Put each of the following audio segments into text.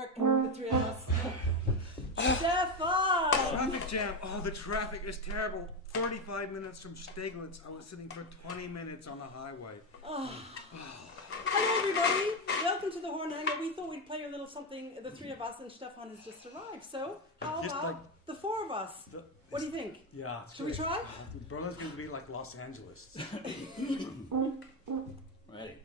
work, the three of us. Stefan! Traffic jam. Oh, the traffic is terrible. 45 minutes from Steglitz. I was sitting for 20 minutes on the highway. Oh. Hello, everybody. Welcome to the Horn Hangout. We thought we'd play a little something, the three of us, and Stefan has just arrived. So, how Just about like the four of us? What do you think? Yeah. Should we try? Berlin's going to be like Los Angeles. Ready.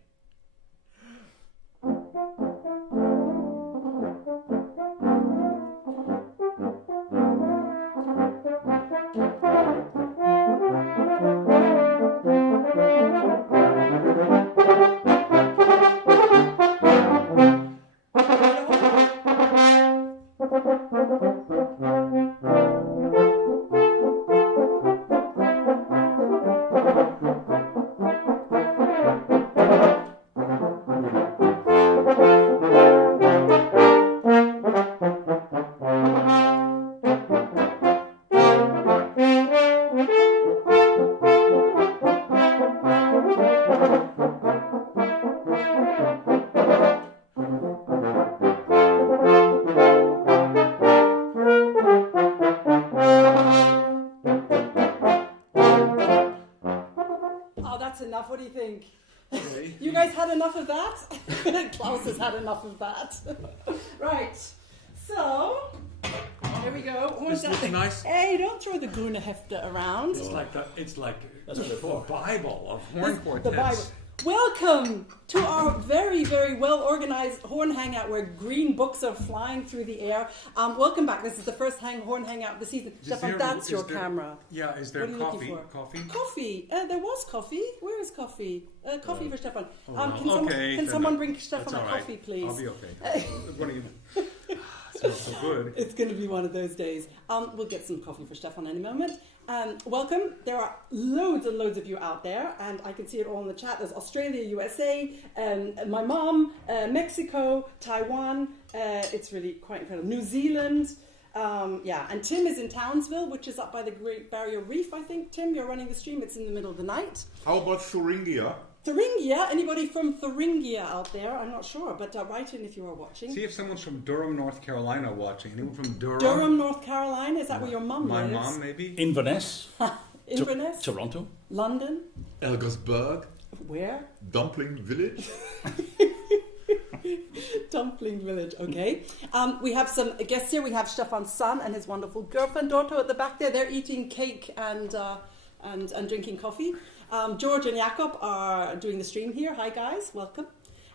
What do you think? Okay. You guys had enough of that? Klaus has had enough of that. Right. So, here we go. This looks nice. Hey, don't throw the Grüne Hefte around. It's like That's what they're the for. Bible of horn quartets. The Bible. Welcome to our very, very well-organized Horn Hangout where green books are flying through the air. Welcome back. This is the first Horn Hangout of the season. Stefan, that's your camera. Yeah, is there What are you coffee? looking for? Coffee? Coffee. There was coffee. Where is coffee? Coffee for Stefan. Okay, Can then someone bring Stefan that's a all right. coffee, please? I'll be okay. What do you? It smells so good. It's going to be one of those days. We'll get some coffee for Stefan in a moment. Welcome. There are loads and loads of you out there, and I can see it all in the chat. There's Australia, USA, my mom, Mexico, Taiwan. It's really quite incredible. New Zealand. And Tim is in Townsville, which is up by the Great Barrier Reef, I think. Tim, you're running the stream. It's in the middle of the night. How about Thuringia? Thuringia? Anybody from Thuringia out there? I'm not sure, but write in if you are watching. See if someone's from Durham, North Carolina watching. Anyone from Durham? Durham, North Carolina? Is that where your mum My lives? mom, maybe? Inverness. Inverness? Toronto. London? Elgersberg? Where? Dumpling Village? Dumpling Village, okay. We have some guests here. We have Stefan's son and his wonderful girlfriend, Dotto, at the back there. They're eating cake and drinking coffee. George and Jakob are doing the stream here. Hi, guys. Welcome.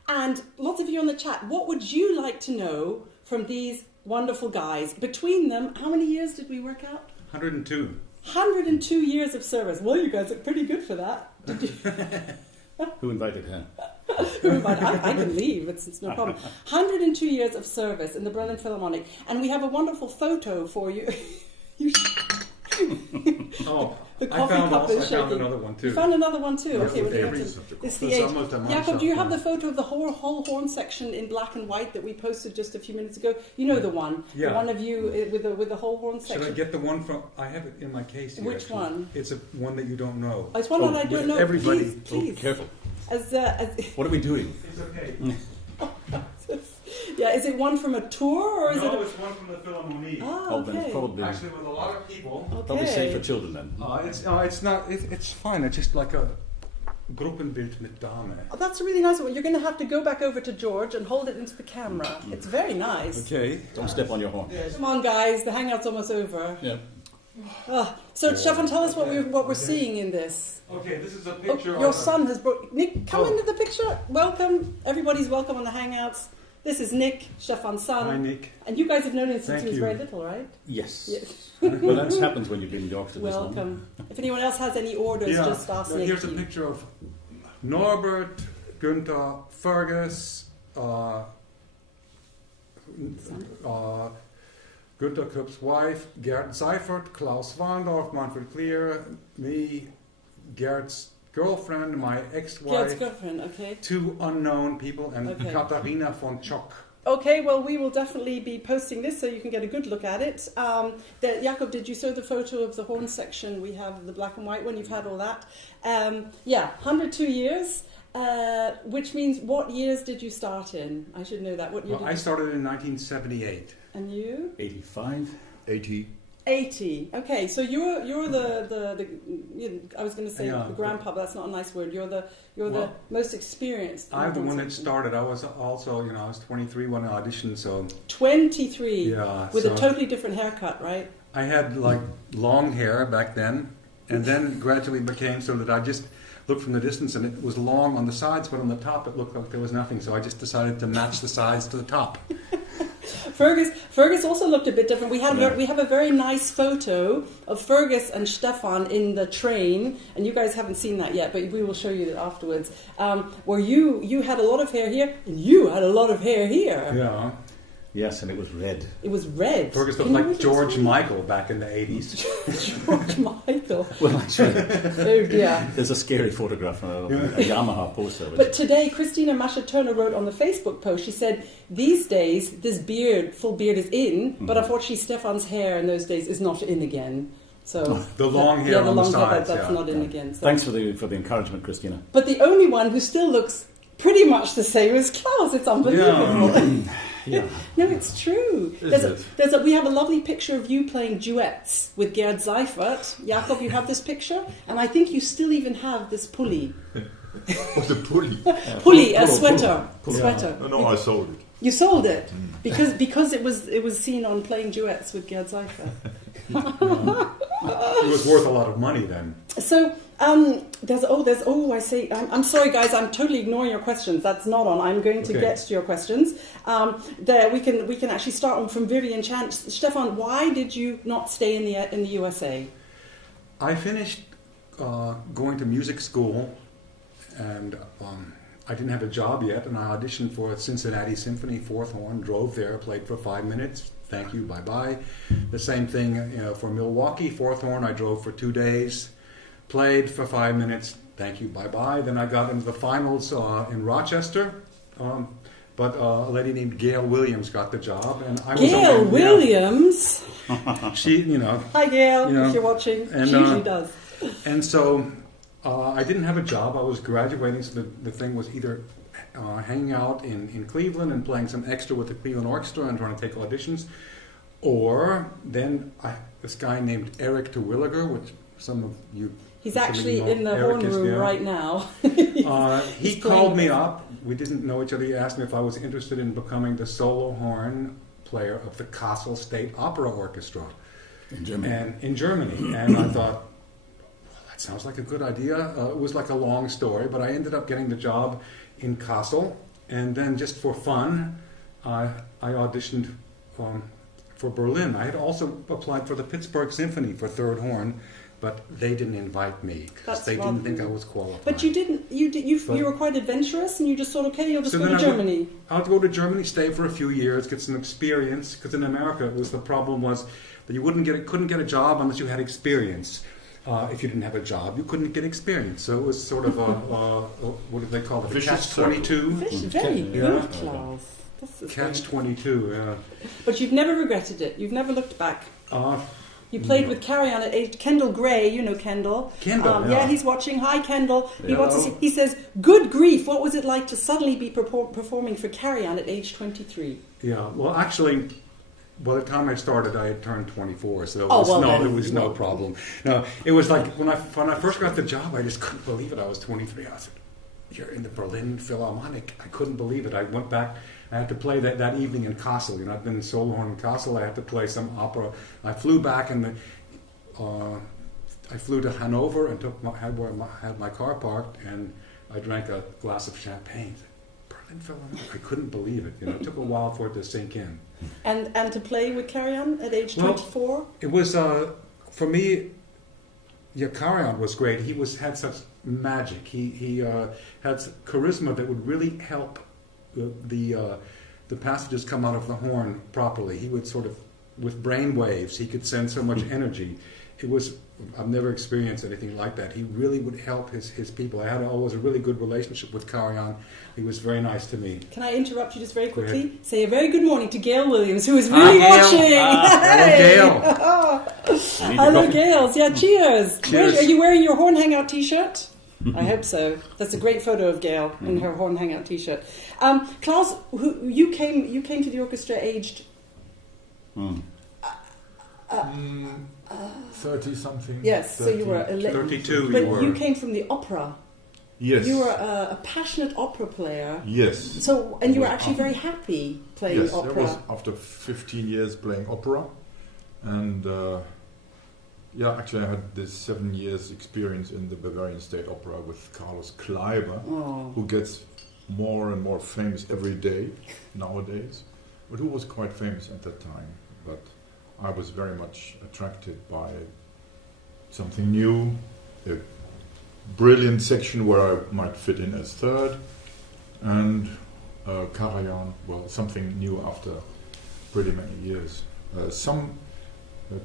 And lots of you on the chat. What would you like to know from these wonderful guys? Between them, how many years did we work out? 102. 102 years of service. Well, you guys look pretty good for that. Did you? Who invited her? I can leave, it's no problem. 102 years of service in the Berlin Philharmonic, and we have a wonderful photo for you. Oh, the coffee cup is shaking. I found another one too. You found another one too? Yes, Okay, well, you have every to, subject. it's the There's age. almost a Jakob, do you have the Mannschaft, photo of the whole horn section in black and white that we posted just a few minutes ago? You know the one. Yeah. The one of you with the whole horn section. Should I get the one from? I have it in my case here. Which actually. one? It's one that you don't know. It's one that I don't know. everybody- Please. Oh, careful. As What are we doing? It's okay. yeah, is it one from a tour or is No, it? it's one from the Philharmonie. Oh, Then it's okay. probably, Actually, with a lot of people. probably safe for children then. It's not. It's fine. It's just like a Gruppenbild mit Dame. Oh, that's a really nice one. You're going to have to go back over to George and hold it into the camera. It's very nice. Okay. Don't step on your horn. Come on, guys. The hangout's almost over. Yeah. So, Stefan, tell us what we're seeing in this. Okay, this is a Oh, picture your of son has brought... Nick, come Oh. into the picture. Welcome. Everybody's welcome on the hangouts. This is Nick, Stefan's son. Hi, Nick. And you guys have known him since Thank he was you. very little, right? Yes. Yes. Well, that happens when you've been in York to this long. Welcome. If anyone else has any orders, just ask Nick. Here's a picture of Norbert, Günther, Fergus, Günther Kupp's wife, Gerd Seifert, Klaus Wallendorf, Manfred Clear, me, Gerd's girlfriend, my ex-wife, Gerd's girlfriend, okay. 2 unknown people, and Okay. Katharina von Chock. Okay, well, we will definitely be posting this so you can get a good look at it. Jakob, did you show the photo of the horn section? We have the black and white one. You've had all that. 102 years. Which means, what years did you start in? I should know that. What year Well, did I started in 1978. And you? 85. 80. 80. Okay, so you're the I was going to say Yeah. the grandpa, but that's not a nice word. You're the Well, most experienced. I'm the one that section. started. I was also, I was 23 when I auditioned, so 23. yeah. With so a totally different haircut, right? I had like long hair back then, and then gradually became so that I just looked from the distance and it was long on the sides, but on the top it looked like there was nothing. So I just decided to match the sides to the top. Fergus also looked a bit different. We Yeah. have a very nice photo of Fergus and Stefan in the train, and you guys haven't seen that yet, but we will show you that afterwards. Where you had a lot of hair here, and you had a lot of hair here. Yeah. Yes, and it was red. It was red. Fergus looked Can you like George explain? Michael back in the 80s. George Michael. Well, actually, Oh dear. there's a scary photograph of a Yamaha poster. But today, Christina Masha Turner wrote on the Facebook post, she said, these days, this full beard is in, but unfortunately Stefan's hair in those days is not in again. So The long hair on the sides, that's yeah. not in again. So. Thanks for the encouragement, Christina. But the only one who still looks pretty much the same as Klaus. It's unbelievable. Yeah. No, it's true. We have a lovely picture of you playing duets with Gerd Seifert. Jakob, you have this picture, and I think you still even have this pulley. Oh, the pulley. Pulley, a Pull- sweater. pull- Sweater. No, I sold it. You sold it because it was seen on playing duets with Gerd Seifert. It was worth a lot of money then. So I'm sorry guys, I'm totally ignoring your questions. That's not on. I'm going to Okay. get to your questions. There we can actually start on from Vivian Chan. Stefan, why did you not stay in the USA? I finished going to music school, and I didn't have a job yet, and I auditioned for Cincinnati Symphony, fourth horn, drove there, played for 5 minutes, thank you, bye-bye. The same thing for Milwaukee, fourth horn, I drove for 2 days, played for 5 minutes, thank you, bye-bye. Then I got into the finals in Rochester, but a lady named Gail Williams got the job. And I was Gail only- Williams. Yeah, she, Hi Gail, Yeah. if you're watching. And, She usually does. And so I didn't have a job. I was graduating, so the thing was either hanging out in Cleveland and playing some extra with the Cleveland Orchestra and trying to take auditions, or then this guy named Eric Terwilliger, which some of you He's probably actually know in the Eric horn is, room yeah. right now. He He's called playing me with us. up. We didn't know each other. He asked me if I was interested in becoming the solo horn player of the Kassel State Opera Orchestra. In Germany. And in Germany. And I thought, well, that sounds like a good idea. It was like a long story, but I ended up getting the job in Kassel. And then just for fun, I auditioned for Berlin. I had also applied for the Pittsburgh Symphony for third horn, but they didn't invite me because That's they didn't think I wrong. was qualified. But you didn't. You were quite adventurous, and you just thought, okay, you'll just go to Germany. I'll go to Germany, stay for a few years, get some experience. Because in America, the problem was that you couldn't get a job unless you had experience. If you didn't have a job, you couldn't get experience. So it was sort of what do they call it? Vicious circle. Catch-22. Very Yeah. good, Klaus. This is Catch-22. Yeah. But you've never regretted it. You've never looked back. Uh, You played with Carry-On at age. Kendall Gray, you know Kendall. Kendall, Yeah, yeah. he's watching. Hi, Kendall. He Yeah. wants to see. He says, "Good grief! What was it like to suddenly be performing for Carry-On at age 23?" yeah. Well, actually, by the time I started, I had turned 24, so Oh, well, then, it was no problem. No, it was like when I first got the job, I just couldn't believe it. I was 23. I said, "You're in the Berlin Philharmonic." I couldn't believe it. I went back. I had to play that evening in Kassel. I'd been solo horn in Kassel. I had to play some opera. I flew back and I flew to Hanover and had my car parked, and I drank a glass of champagne. Berlin Philharmonic. I couldn't believe it. It took a while for it to sink in. And to play with Carry-On at age Well, 24? It was for me. Yeah, Carry-On was great. He had such magic. He had charisma that would really help the passages come out of the horn properly. He would sort of, with brain waves, he could send so much energy. I've never experienced anything like that. He really would help his people. I had always a really good relationship with Carry-On. He was very nice to me. Can I interrupt you just very Go quickly? ahead. Say a very good morning to Gail Williams, who is really Gail. watching. Hello, Gail. You need your Hello, coffee? Gails. Yeah, cheers. Cheers. Are you wearing your Horn Hangout T-shirt? I hope so. That's a great photo of Gail in her Horn Hangout T-shirt. Klaus, you came to the orchestra aged 30 something. yes, so you were 32 but you were. you came from the opera. Yes. You were a passionate opera player. Yes. So and you were actually very happy playing Yes, opera. that was after 15 years playing opera. And actually I had this 7 years experience in the Bavarian State Opera with Carlos Kleiber, Oh. who gets more and more famous every day nowadays, but who was quite famous at that time. But I was very much attracted by something new, a brilliant section where I might fit in as third, and Karajan, well, something new after pretty many years. Some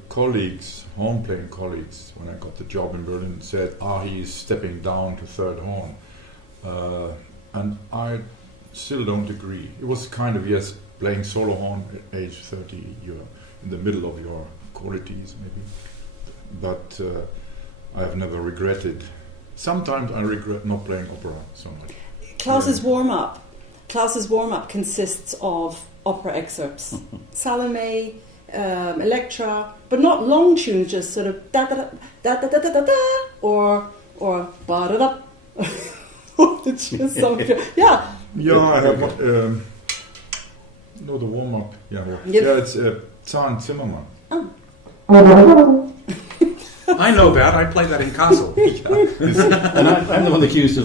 colleagues, horn playing colleagues, when I got the job in Berlin, said, he's stepping down to third horn. And I still don't agree. It was kind of, yes, playing solo horn at age 30, you're in the middle of your qualities, maybe. But I have never regretted. Sometimes I regret not playing opera so much. Klaus's warm-up. Klaus's warm-up consists of opera excerpts. Salome, Electra, but not long tunes, just sort of da da da da da da da da, or ba da da. It's just something. Yeah. Yeah, I have no, the warm-up. Yep. Yeah, it's Zahn Zimmermann. I know that. I played that in Kassel. And I'm the one accused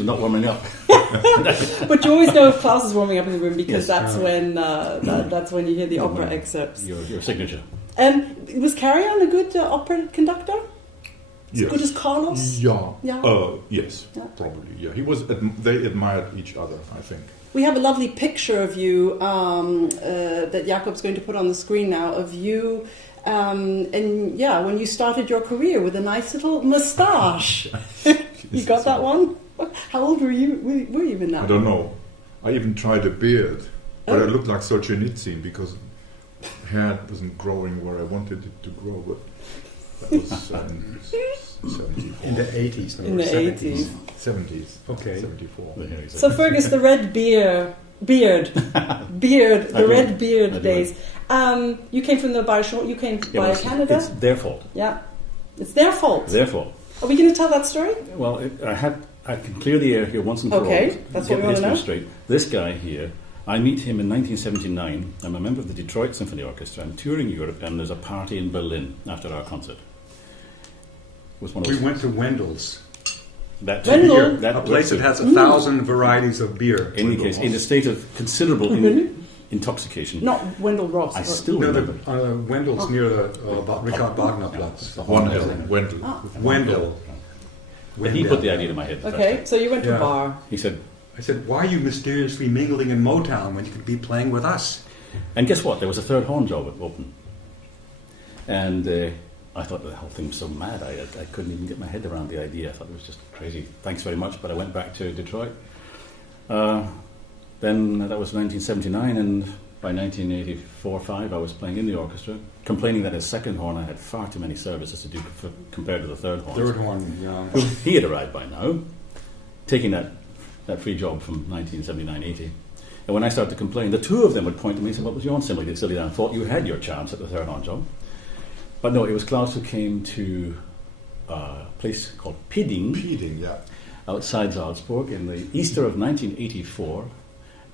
of not warming up. But you always know if Klaus is warming up in the room because Yes. that's when that's when you hear the opera excerpts. Your signature. Was Karajan a good opera conductor? As Yes. good as Carlos? Yeah. Yeah. Yes, Yeah. probably. Yeah, he was. They admired each other, I think. We have a lovely picture of you that Jakob's going to put on the screen now of you. And yeah, when you started your career with a nice little moustache. You got that one? How old were you? Were you in that? I don't know. I even tried a beard, but Oh. I looked like Solzhenitsyn because hair wasn't growing where I wanted it to grow. But that was 74. In the 80s. No, In the 70s. 70s. Okay. 74. So Fergus, the red beard, the red beard I do. days. You came from the Bayerisch, you came via Canada. It's their fault. Yeah, it's their fault. Their fault. Are we going to tell that story? Well, I can clear the air here once and for all. Okay, that's what we Get want to the history know. straight. This guy here, I meet him in 1979. I'm a member of the Detroit Symphony Orchestra. I'm touring Europe, and there's a party in Berlin after our concert. It was one of We those- went to Wendel's, that Wendell? beer, that a place that has Mm. 1,000 varieties of beer. in any case, in a state of considerable Really? intoxication. Not Wendell Ross. I still No, remember. Wendell's near the Richard Wagner Platz. Wendell. Wendell. Wendell. But he put the idea in my head. the first Okay, time. so you went to a Yeah. bar. He said, I said, why are you mysteriously mingling in Motown when you could be playing with us? and guess what? There was a third horn job open. And I thought the whole thing was so mad. I couldn't even get my head around the idea. I thought it was just crazy. Thanks very much. But I went back to Detroit. Then that was 1979, and by 1984-5 I was playing in the orchestra, complaining that as second horn I had far too many services to do compared to the third horn. Third horn, yeah. He had arrived by now, taking that free job from 1979-80. And when I started to complain, the two of them would point to me and say, what was your ensemble? They'd silly down. I thought you had your chance at the third horn job. But no, it was Klaus who came to a place called Pidding, Peeding, yeah. outside Salzburg in the Easter of 1984.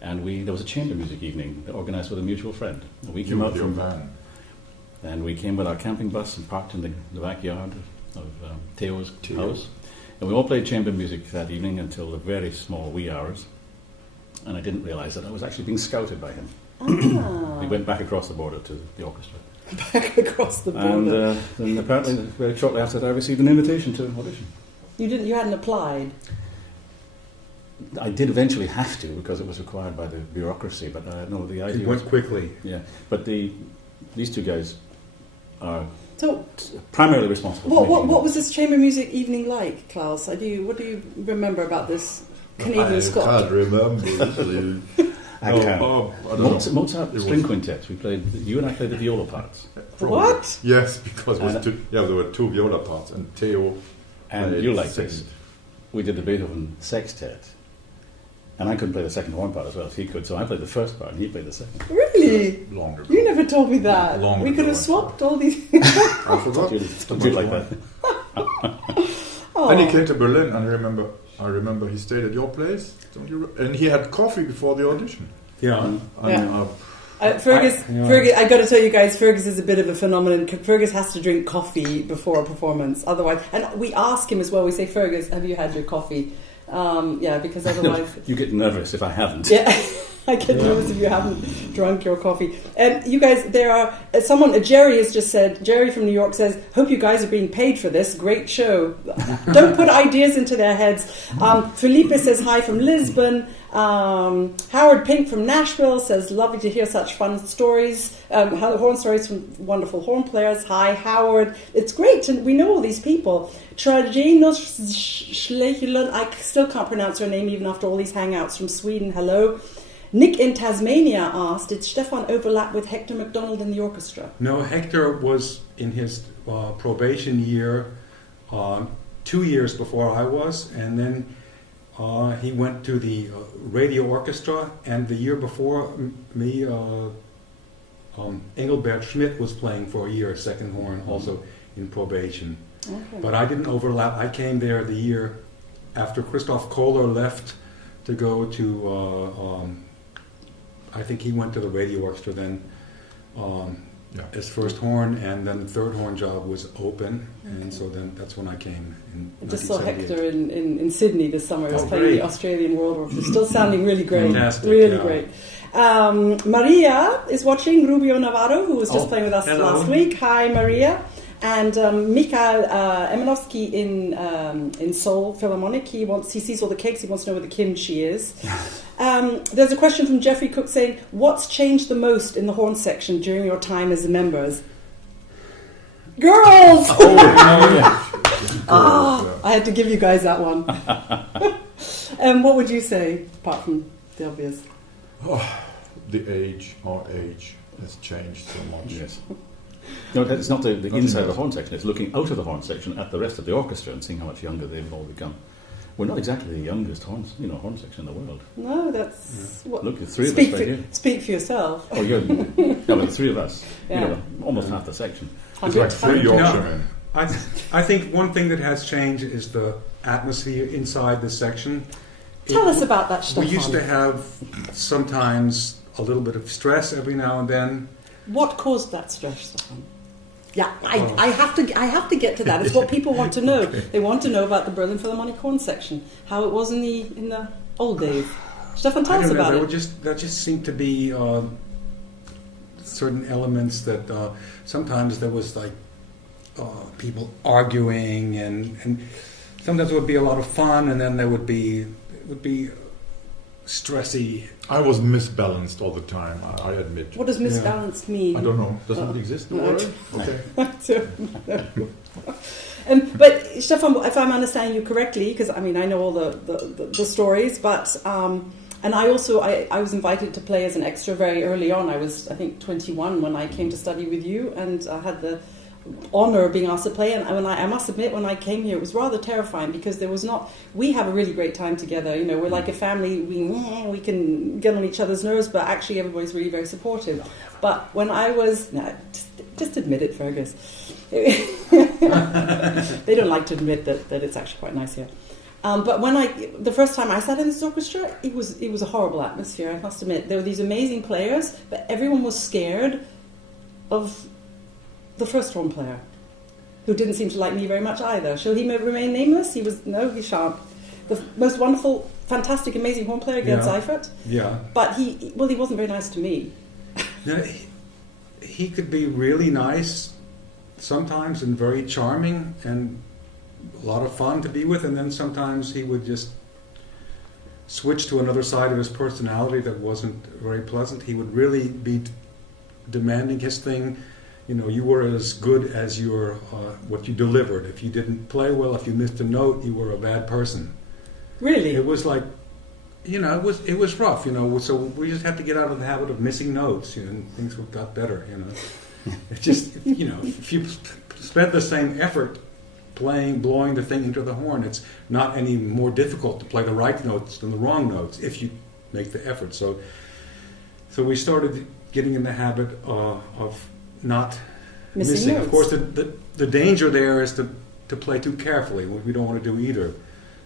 And there was a chamber music evening organised with a mutual friend. And we came You out with your from van. and we came with our camping bus and parked in the backyard of Theo's house. And we all played chamber music that evening until the very small wee hours. And I didn't realise that I was actually being scouted by him. We went back across the border to the orchestra. Back across the And border. then apparently, very shortly after that, I received an invitation to audition. You hadn't applied. I did eventually have to because it was required by the bureaucracy, but no, the idea It was... went quickly. Yeah, but these two guys are So primarily responsible for making what was this chamber music evening like, Klaus? What do you remember about this Canadian I Scot? can't remember. I can. I don't know. Mozart It string was- quintets. You and I played the viola parts, Probably. What? Yes, because it was And- there were two viola parts, and Theo and played you like second. this. we did the Beethoven sextet, and I couldn't play the second horn part as well as he could, so I played the first part and he played the second. Really? Longer. You never told me that. Longer We could have ago, swapped all these. I forgot. Don't do it like that. Oh. And he came to Berlin, and I remember he stayed at your place, don't you? And he had coffee before the audition. Yeah. Fergus, I got to tell you guys, Fergus is a bit of a phenomenon. Fergus has to drink coffee before a performance, otherwise. And we ask him as well. We say, Fergus, have you had your coffee? Because otherwise, you get nervous if I haven't. Yeah, I get nervous if you haven't drunk your coffee. And you guys, there are Jerry has just said. Jerry from New York says, "Hope you guys are being paid for this. Great show. Don't put ideas into their heads." Felipe says hi from Lisbon. Howard Pink from Nashville says, lovely to hear such fun stories, horn stories from wonderful horn players. Hi, Howard. It's great, and we know all these people. Trajano Schlechelund, I still can't pronounce her name even after all these hangouts from Sweden. Hello. Nick in Tasmania asked, did Stefan overlap with Hector MacDonald in the orchestra? No, Hector was in his probation year 2 years before I was, and then he went to the radio orchestra, and the year before me, Engelbert Schmidt was playing for a year, second horn, also in probation. Okay. But I didn't overlap. I came there the year after Christoph Kohler left to go to, I think he went to the radio orchestra then as first horn, and then the third horn job was open, and so then that's when I came in I just saw 1978. Hector in Sydney this summer. He was playing great. the Australian World Orchestra. Still sounding really great. Fantastic, really yeah. great. Maria is watching, Rubio Navarro, who was just playing with us hello. last week. Hi, Maria. And Mikhail Emanovsky in Seoul Philharmonic. He sees all the cakes. He wants to know where the kimchi is. There's a question from Jeffrey Cook saying, what's changed the most in the horn section during your time as members? Girls! I had to give you guys that one. What would you say, apart from the obvious? Our age has changed so much. Yes. No, it's not the inside of the horn section. It's looking out of the horn section at the rest of the orchestra and seeing how much younger they've all become. We're not exactly the youngest horn section in the world. No, that's... What, look, the three of us right here. Speak for yourself. Oh, yeah. No, but the three of us. Yeah. Almost half the section. It's like three Yorkshiremen. I think one thing that has changed is the atmosphere inside the section. Tell us about that, Stefan. We used to have sometimes a little bit of stress every now and then. What caused that stress, Stefan? Yeah, I have to get to that. It's what people want to know. Okay. They want to know about the Berlin Philharmonic horn section, how it was in the old days. Stefan, tell us about it. That just seemed to be certain elements that sometimes there was like people arguing, and sometimes it would be a lot of fun, and then it would be stressy. I was misbalanced all the time, I admit. What does misbalanced mean? I don't know. Doesn't it exist? No. Okay. But Stefan, if I'm understanding you correctly, because I know all the stories, but and I was invited to play as an extra very early on. I was, I think, 21 when I came to study with you, and I had the honor of being asked to play. And I must admit, when I came here, it was rather terrifying because there was not. We have a really great time together. We're like a family. We can get on each other's nerves, but actually everybody's really very supportive. But when I was, just admit it, Fergus. They don't like to admit that it's actually quite nice here. But the first time I sat in this orchestra, it was a horrible atmosphere, I must admit. There were these amazing players, but everyone was scared of the first horn player, who didn't seem to like me very much either. Shall he remain nameless? He shan't. The most wonderful, fantastic, amazing horn player, Gerd Seifert. Yeah. But he wasn't very nice to me. No, he could be really nice sometimes and very charming and a lot of fun to be with, and then sometimes he would just switch to another side of his personality that wasn't very pleasant. He would really be demanding his thing. You were as good as your what you delivered. If you didn't play well, if you missed a note, you were a bad person. Really? It was like, it was rough. So we just had to get out of the habit of missing notes. And things got better. It just, if you spent the same effort blowing the thing into the horn. It's not any more difficult to play the right notes than the wrong notes if you make the effort. So we started getting in the habit of not missing. Of course, the danger there is to play too carefully. We don't want to do either.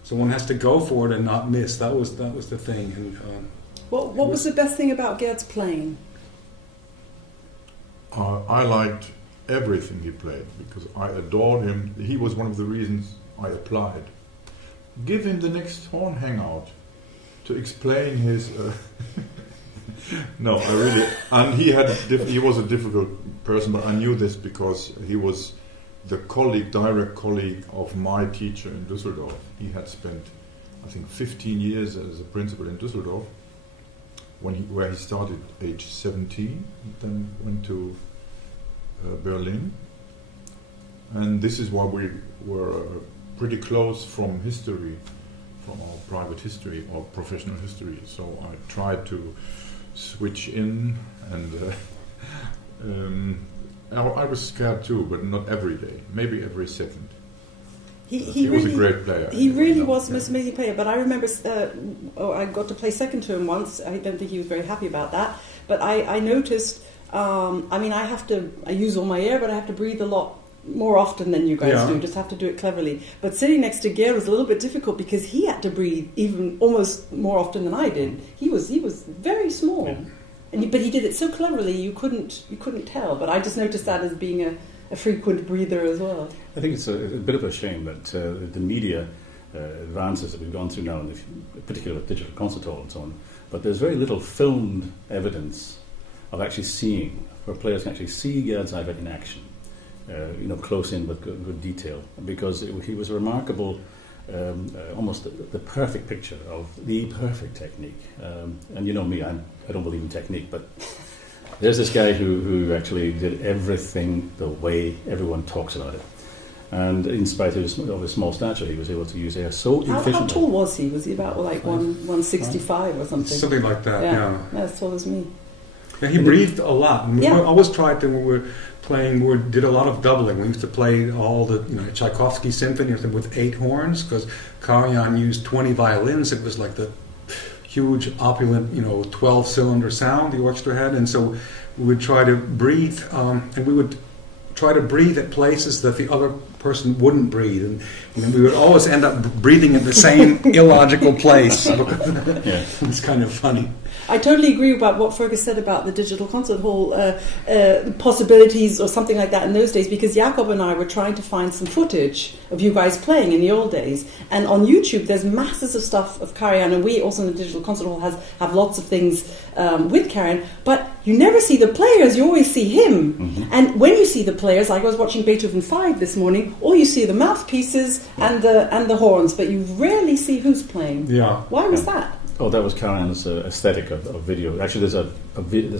So one has to go for it and not miss. That was the thing. And what was the best thing about Gerd's playing? I liked everything he played because I adored him. He was one of the reasons I applied. Give him the next Horn Hangout to explain his. No, I really. And he was a difficult person, but I knew this because he was the direct colleague of my teacher in Düsseldorf. He had spent, I think, 15 years as a principal in Düsseldorf, where he started age 17, then went to Berlin. And this is why we were pretty close from our private history or professional history. So I tried to switch in, and I was scared too, but not every day, maybe every second. He was a great player. He really was the most amazing player, but I remember I got to play second to him once. I don't think he was very happy about that, but I noticed, I use all my air, but I have to breathe a lot more often than you guys do, just have to do it cleverly. But sitting next to Gerd was a little bit difficult because he had to breathe even almost more often than I did. He was very small. Yeah. But he did it so cleverly you couldn't tell. But I just noticed that as being a frequent breather as well. I think it's a bit of a shame that the media advances that we've gone through now, in particular with digital concert hall and so on, but there's very little filmed evidence of actually seeing, where players can actually see Gerd Seifert in action, close in with good detail, because he was a remarkable, almost the perfect picture of the perfect technique. And you know me, I don't believe in technique, but there's this guy who actually did everything the way everyone talks about it. And in spite of his small stature, he was able to use air so efficiently. How tall was he? Was he about 165 or something? Something like that, yeah. As tall as me. Yeah, he breathed a lot. And we always tried to, when we were playing, we did a lot of doubling. We used to play all the Tchaikovsky symphonies with 8 horns, because Karajan used 20 violins. It was like the huge, opulent, 12-cylinder sound the orchestra had. And so we would try to breathe, and we would try to breathe at places that the other person wouldn't breathe, and we would always end up breathing in the same illogical place. It's kind of funny. I totally agree about what Fergus said about the digital concert hall possibilities or something like that in those days, because Jakob and I were trying to find some footage of you guys playing in the old days, and on YouTube there's masses of stuff of Karajan, and we also in the digital concert hall have lots of things with Karajan, but you never see the players, you always see him. Mm-hmm. And when you see the players, like I was watching Beethoven 5 this morning, all you see are the mouthpieces and the horns, but you rarely see who's playing. Yeah. Why was that? Oh, that was Karajan's aesthetic of video. Actually, there's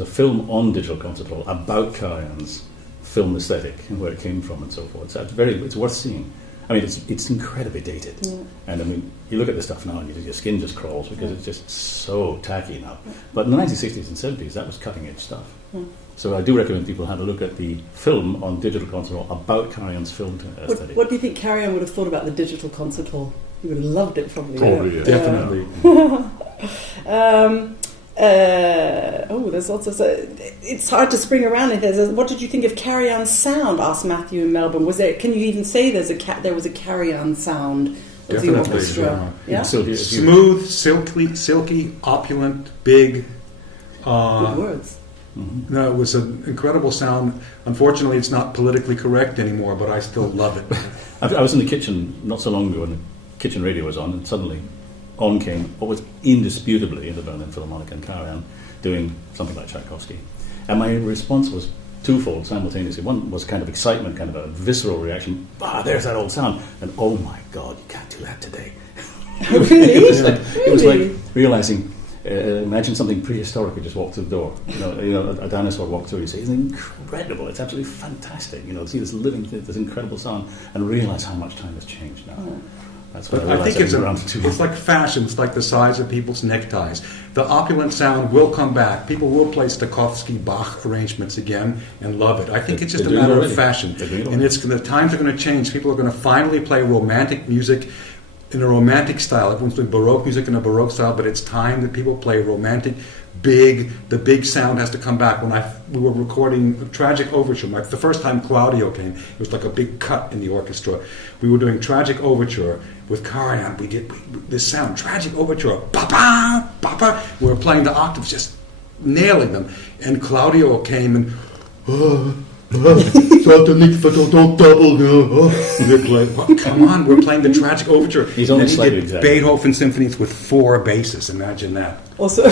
a film on Digital Concert Hall about Karajan's film aesthetic and where it came from and so forth. So it's worth seeing. I mean, it's incredibly dated. Yeah. And I mean, you look at this stuff now and your skin just crawls because it's just so tacky now. But in the 1960s and 70s, that was cutting-edge stuff. Yeah. So I do recommend people have a look at the film on Digital Concert Hall about Karajan's film aesthetic. What do you think Karajan would have thought about the Digital Concert Hall? He would have loved it, probably. Probably, yeah. Definitely. There's lots of... it's hard to spring around it. What did you think of Karajan's sound? Asked Matthew in Melbourne. Can you even say there was a Karajan sound of the orchestra? Yeah? Smooth, silky, opulent, big. Good words. Mm-hmm. No, it was an incredible sound. Unfortunately, it's not politically correct anymore, but I still love it. I was in the kitchen not so long ago when the kitchen radio was on, and suddenly on came what was indisputably the Berlin Philharmonic and Karajan doing something like Tchaikovsky. And my response was twofold simultaneously. One was kind of excitement, kind of a visceral reaction. There's that old sound. And oh my God, you can't do that today. Really? It was like realizing, imagine something prehistoric we just walked through the door. A dinosaur walked through. You say, it's incredible. It's absolutely fantastic. See this incredible sound, and realize how much time has changed now. That's what But I I think realized. it's like fashion. It's like the size of people's neckties. The opulent sound will come back. People will play Stokowski, Bach arrangements again and love it. I think it's just a matter of fashion. And the times are going to change. People are going to finally play romantic music in a romantic style. Everyone's doing Baroque music in a Baroque style, but it's time that people play romantic, the big sound has to come back. When we were recording a Tragic Overture, the first time Claudio came, it was like a big cut in the orchestra. We were doing Tragic Overture with Karajan. We did this sound, Tragic Overture, ba-ba, ba-ba. We were playing the octaves, just nailing them. And Claudio came and, don't double. Come on, we're playing the Tragic Overture. He's only slightly did Beethoven symphonies with 4 basses. Imagine that. Also,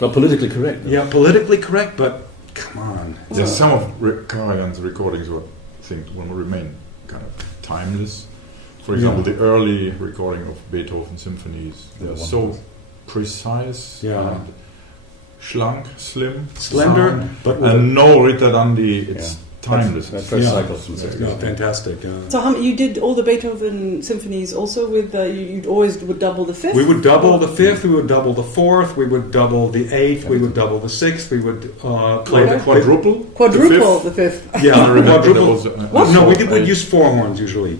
but politically correct. Yeah, politically correct, but come on. There's some of Karajan's recordings were, I think, will remain kind of timeless. For example, the early recording of Beethoven symphonies, they're so precise and schlank, slender, sound, but and no ritardandi. It's timeless. That first cycle from 60s. No, fantastic. so you did all the Beethoven symphonies also with you always would double the fifth? We would double the fifth, we would double the fourth, we would double the eighth, we would double the sixth, we would play the quadruple. The fifth. Yeah, quadruple. No, we'd use 4 horns usually.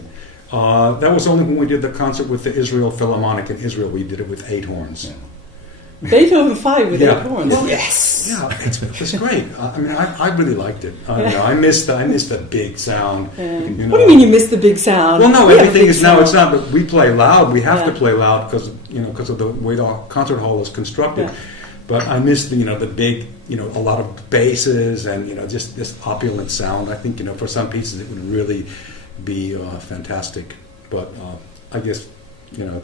That was only when we did the concert with the Israel Philharmonic in Israel. We did it with 8 horns. Yeah. Beethoven 5 with 8 horns. Well, yes. Yeah, it's great. I mean, I really liked it. I miss the big sound. Yeah. What do you mean you miss the big sound? Well, no, everything is now. It's not. But we play loud. We have to play loud because of the way the concert hall is constructed. Yeah. But I miss the big a lot of basses and just this opulent sound. I think for some pieces it would really be fantastic. But I guess.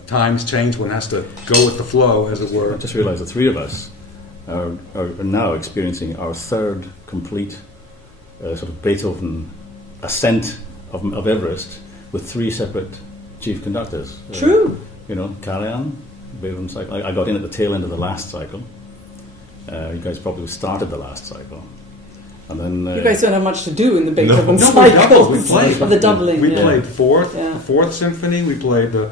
Times change. One has to go with the flow, as it were. I just realised the 3 of us are now experiencing our 3rd complete sort of Beethoven ascent of Everest with 3 separate chief conductors. True. Karajan, Beethoven cycle. I got in at the tail end of the last cycle. You guys probably started the last cycle. And then, you guys don't have much to do in the Beethoven cycle. We played. Of the doubling. We played fourth symphony. We played the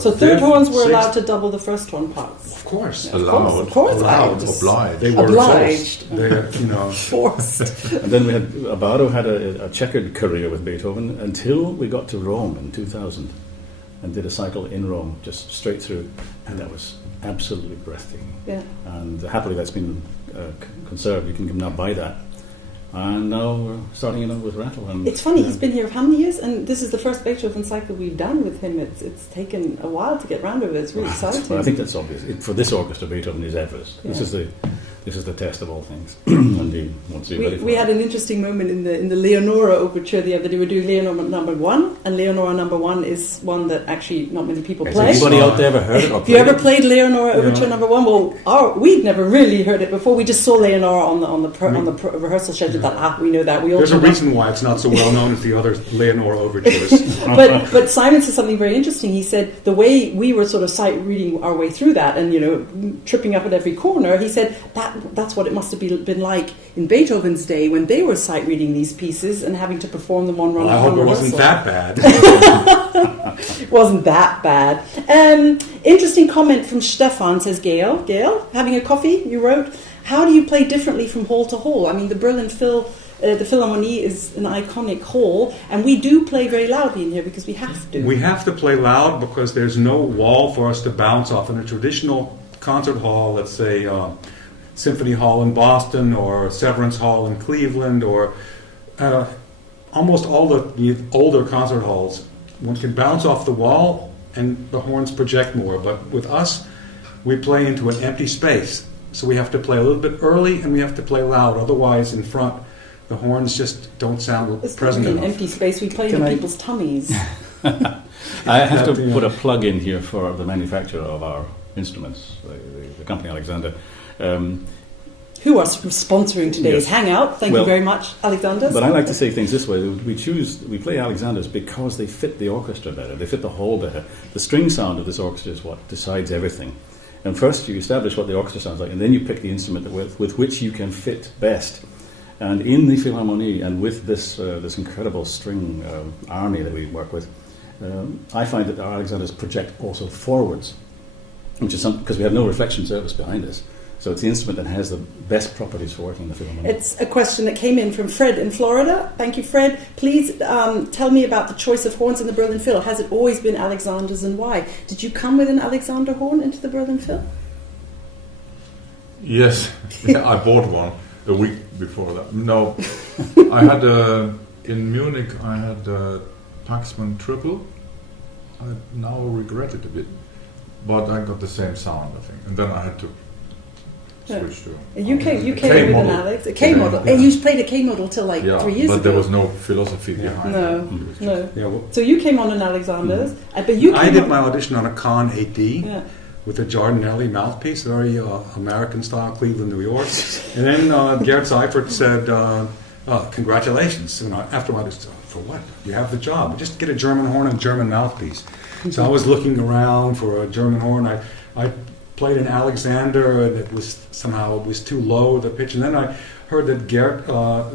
so 3rd horns were allowed to double the 1st horn parts. Of course. Allowed. Of course. Obliged. They were obliged. Forced. And then we had Abbado had a checkered career with Beethoven until we got to Rome in 2000 and did a cycle in Rome, just straight through, and that was absolutely breathtaking. Yeah. And happily that's been conserved. You can now buy that. And now we're starting with Rattle. And it's funny, he's been here for how many years? And this is the first Beethoven cycle we've done with him. It's taken a while to get round of it. It's really exciting. Well, I think that's obvious. For this orchestra, Beethoven is Everest. Yeah. This is the test of all things. And he wants to be ready for we had an interesting moment in the Leonora overture the other day. We were doing Leonora number 1, and Leonora number 1 is one that actually not many people play. Has anybody out there ever heard it? Have you ever played Leonora overture number 1? Well, we'd never really heard it before. We just saw Leonora on the rehearsal schedule. Thought, we know that. There's a reason why it's not so well known as the other Leonora overtures. but Simon said something very interesting. He said the way we were sort of sight reading our way through that, and tripping up at every corner. He said that's what it must have been like in Beethoven's day when they were sight reading these pieces and having to perform them on run. I hope it wasn't that bad. It wasn't that bad. Interesting comment from Stefan, says Gail. Gail, having a coffee, you wrote, how do you play differently from hall to hall? I mean, the Berlin the Philharmonie is an iconic hall, and we do play very loudly in here because we have to. We have to play loud because there's no wall for us to bounce off. In a traditional concert hall, let's say Symphony Hall in Boston or Severance Hall in Cleveland or almost all the older concert halls, one can bounce off the wall and the horns project more. But with us, we play into an empty space. So we have to play a little bit early and we have to play loud. Otherwise, in front, the horns just don't sound present enough. An empty space. We play in people's tummies. I have to put a plug in here for the manufacturer of our instruments, the company Alexander. Who are sponsoring today's Hangout. Thank you very much, Alexander. But I like to say things this way. We play Alexanders because they fit the orchestra better. They fit the hall better. The string sound of this orchestra is what decides everything. And first you establish what the orchestra sounds like, and then you pick the instrument with which you can fit best. And in the Philharmonie, and with this incredible string army that we work with, I find that our Alexanders project also forwards, which is something because we have no reflection surface behind us. So it's the instrument that has the best properties for working in the Philharmonic. It's a question that came in from Fred in Florida. Thank you, Fred. Please tell me about the choice of horns in the Berlin Phil. Has it always been Alexanders, and why? Did you come with an Alexander horn into the Berlin Phil? Yes, I bought one a week before that. No, I had in Munich. I had a Paxman triple. I now regret it a bit, but I got the same sound, I think, and then I had to switch to. You came with an Alex, a K model, and you played a K model till 3 years ago. But there was no philosophy behind it. No. Yeah, well, So you came on an Alexander's, but you. I did my audition on a Con 8D. Yeah. With a Giardinelli mouthpiece, very American style, Cleveland, New York. And then Gerd Seifert said, congratulations. And after I was, for what? You have the job. Just get a German horn and a German mouthpiece. So I was looking around for a German horn. I played an Alexander, and it was too low, the pitch. And then I heard that Gerd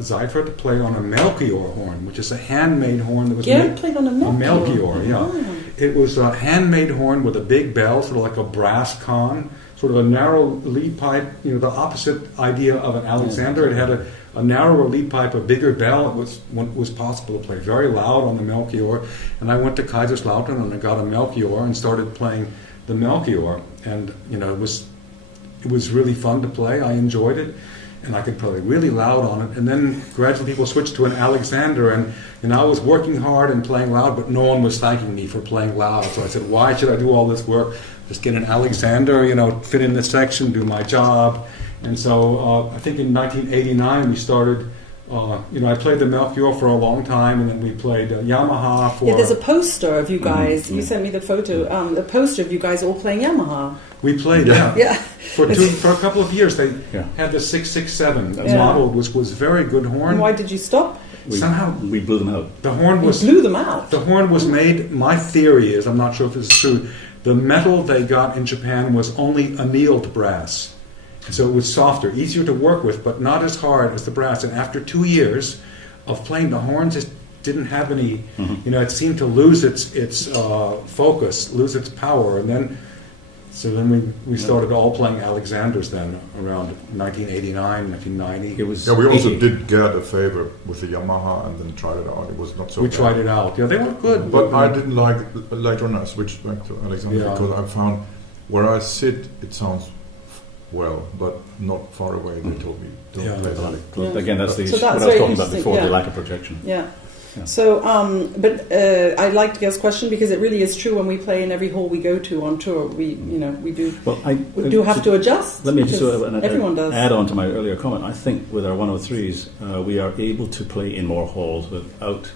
Seifert played on a Melchior horn, which is a handmade horn that was Gerd played on a Melchior, yeah. Oh. It was a handmade horn with a big bell, sort of like a brass con, sort of a narrow lead pipe, the opposite idea of an Alexander. It had a narrower lead pipe, a bigger bell. It was possible to play very loud on the Melchior. And I went to Kaiserslautern and I got a Melchior and started playing the Melchior. And, it was really fun to play. I enjoyed it. And I could play really loud on it. And then gradually people switched to an Alexander, and I was working hard and playing loud, but no one was thanking me for playing loud. So I said, why should I do all this work? Just get an Alexander, fit in this section, do my job. And so I think in 1989 we started, I played the Melchior for a long time, and then we played Yamaha for... Yeah, there's a poster of you guys. You sent me the photo. The poster of you guys all playing Yamaha. We played, yeah. For a couple of years, they had the 667 model, which was a very good horn. And why did you stop? Somehow we blew them out. The horn blew them out. The horn was made. My theory is, I'm not sure if it's true, the metal they got in Japan was only annealed brass, and so it was softer, easier to work with, but not as hard as the brass. And after 2 years of playing, the horn just didn't have any. It seemed to lose its focus, lose its power, and then. So then we started all playing Alexanders then around 1989, 1990. We also did Gerd a favor with the Yamaha and then tried it out. It was not so bad. We tried it out. Yeah, they were good. But I didn't like later on I switched back to Alexander because I found where I sit it sounds well, but not far away. They told me don't play that. Again, that's what I was talking about before, the lack of projection. Yeah. So, I liked Gail's question because it really is true. When we play in every hall we go to on tour, we do. Well, we do have to adjust. Let me just everyone does. Add on to my earlier comment. I think with our 103s, we are able to play in more halls without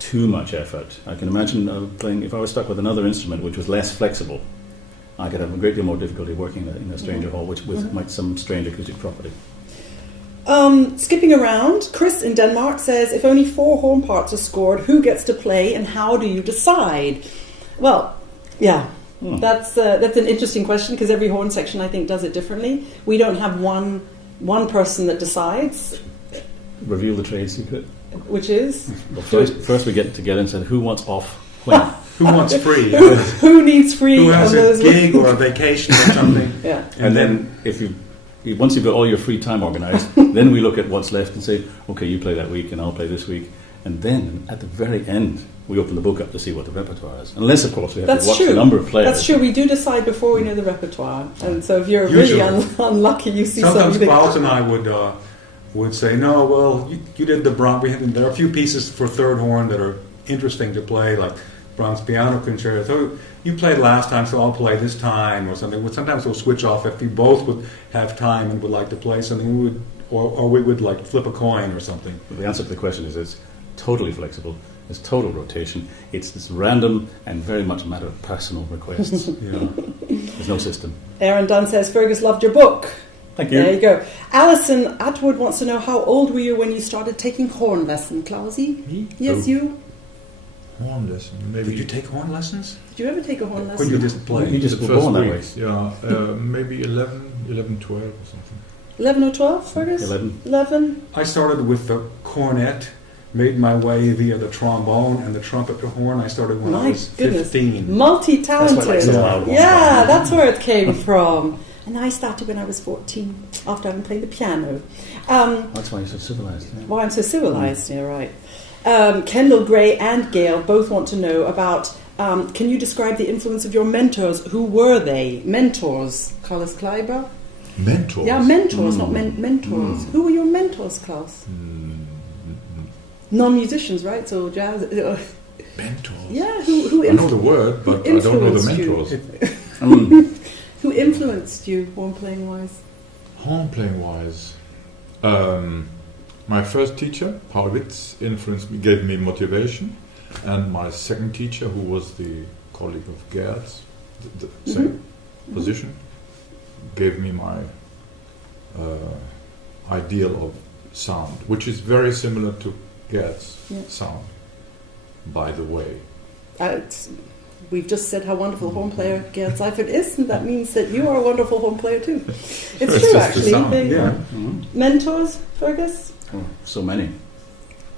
too much effort. I can imagine playing if I was stuck with another instrument which was less flexible. I could have a great deal more difficulty working in a stranger hall, which with some strange acoustic property. Skipping around, Chris in Denmark says, if only 4 horn parts are scored, who gets to play and how do you decide? Well, that's an interesting question because every horn section, I think, does it differently. We don't have one person that decides. Reveal the trade secret. Which is? Well, first we get together and say, who wants off when? Who wants free? Who needs free? Who has a gig or a vacation or something? And then once you've got all your free time organised, then we look at what's left and say, okay, you play that week and I'll play this week. And then at the very end, we open the book up to see what the repertoire is. Unless, of course, we have to watch the number of players. That's true. We do decide before we know the repertoire. And so if you're really unlucky, you see something. Sometimes Klaus and I would say, no, well, you did the Brahms. There are a few pieces for third horn that are interesting to play, like Brahms Piano Concerto. So you played last time, so I'll play this time or something. Sometimes we'll switch off if we both would have time and would like to play something. We would like flip a coin or something. Well, the answer to the question is it's totally flexible. It's total rotation. It's random and very much a matter of personal requests. There's no system. Aaron Dunn says, Fergus loved your book. Thank you. There you go. Alison Atwood wants to know, how old were you when you started taking horn lesson, Klausie? Me? Yes, you? Horn lesson. Maybe. Did you take horn lessons? Did you ever take a horn lesson? Or you just play? You just were born that way. Yeah, maybe 11, 12 or something. 11 or 12, Fergus? 11. 11. I started with the cornet, made my way via the trombone and the trumpet to horn. I started when I was 15. Multi-talented. That's why I like so loud. Yeah, that's where it came from. And I started when I was 14, after having played the piano. That's why you're so civilized. Yeah. Well, I'm so civilized, yeah, right. Kendall, Gray, and Gail both want to know about, can you describe the influence of your mentors? Who were they? Mentors, Klaus Kleiber? Mentors? Yeah, mentors, not mentors. Who were your mentors, Klaus? Non-musicians, right? So jazz... mentors? Yeah, who I know the word, but I don't know the mentors. Who influenced you, horn playing wise? Horn playing wise, my first teacher, Paul Witz, influenced me, gave me motivation, and my second teacher, who was the colleague of Gert's, the same position, gave me my ideal of sound, which is very similar to Gert's sound, by the way. We've just said how wonderful a horn player Gerd Seifert is, and that means that you are a wonderful horn player too. It's true, actually. Mentors, Fergus? Oh, so many.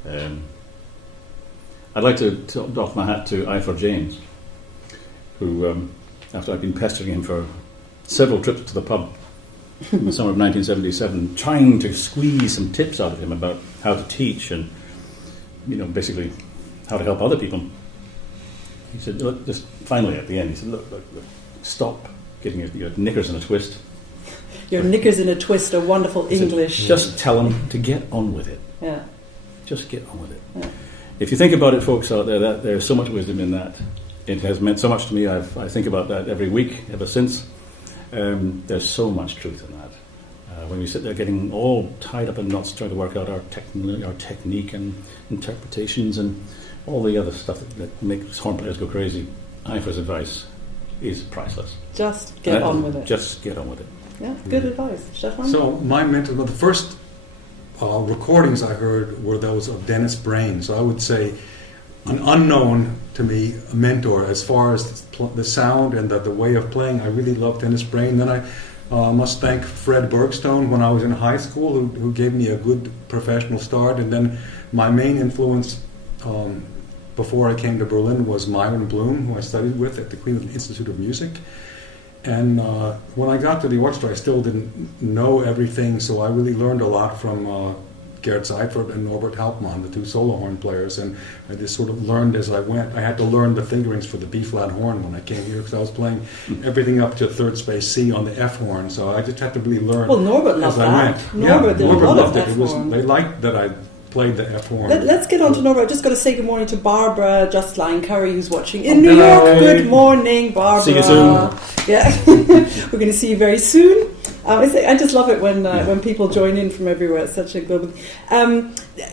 I'd like to doff my hat to Ifor James, who, after I'd been pestering him for several trips to the pub in the summer of 1977, trying to squeeze some tips out of him about how to teach and, basically how to help other people. He said, look, just finally at the end, he said, look, stop getting your knickers in a twist. Your knickers in a twist are wonderful English. Said, just tell them to get on with it. Yeah. Just get on with it. Yeah. If you think about it, folks out there, that there's so much wisdom in that. It has meant so much to me. I think about that every week ever since. There's so much truth in that. When we sit there getting all tied up in knots trying to work out our technique and interpretations and all the other stuff that makes horn players go crazy, Ifor's advice is priceless. Just get on with it. Just get on with it. Yeah, good advice. Stefan? So my mentor, the first recordings I heard were those of Dennis Brain. So I would say an unknown to me mentor as far as the sound and the way of playing. I really loved Dennis Brain. Then I must thank Fred Bergstone when I was in high school, who gave me a good professional start. And then my main influence before I came to Berlin was Myron Bloom, who I studied with at the Cleveland Institute of Music. And when I got to the orchestra, I still didn't know everything, so I really learned a lot from Gerd Seifert and Norbert Hauptmann, the two solo horn players, and I just sort of learned as I went. I had to learn the fingerings for the B-flat horn when I came here, because I was playing everything up to third space C on the F horn, so I just had to really learn Norbert loved as I that. went. Norbert loved it. F-horn. They liked that I played the F horn. Let's get on to Norbert. I've just got to say good morning to Barbara Justline Curry, who's watching in New York. Good morning, Barbara. See you soon. Yeah, we're going to see you very soon. I just love it when people join in from everywhere. It's such a good.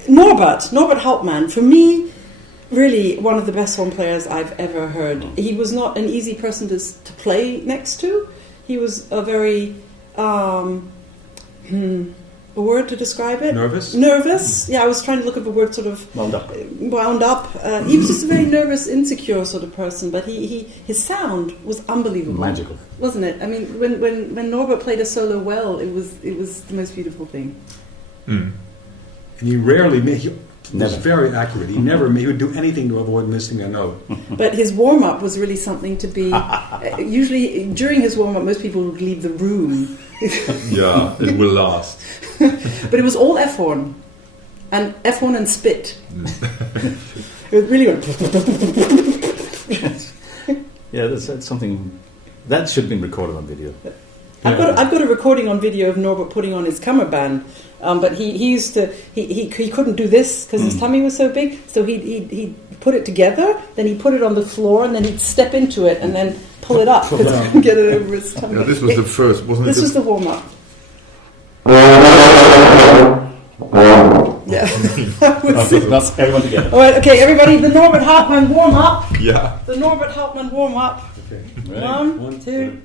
Norbert Hauptmann, for me, really one of the best horn players I've ever heard. He was not an easy person to play next to. He was a very a word to describe it? Nervous. Yeah, I was trying to look up a word, sort of wound up. He was just a very nervous, insecure sort of person, but his sound was unbelievable, magical, wasn't it? I mean, when Norbert played a solo well, it was the most beautiful thing. And he rarely he was very accurate. He would do anything to avoid missing a note. But his warm up was really something to be. Usually during his warm up, most people would leave the room. Yeah, it will last. But it was all F horn, and spit. It was really good. Yeah, that's something that should have been recorded on video. I've got a recording on video of Norbert putting on his Kammerband, but he couldn't do this because his tummy was so big. So he put it together, then he put it on the floor, and then he'd step into it and then pull it up to get it over his tummy. Yeah, this was the first, wasn't it? This was the warm up. Yeah. That's everyone together. All right, okay, everybody, the Norbert Hauptmann warm up. Yeah. The Norbert Hauptmann warm up. Okay. Ready? One, two.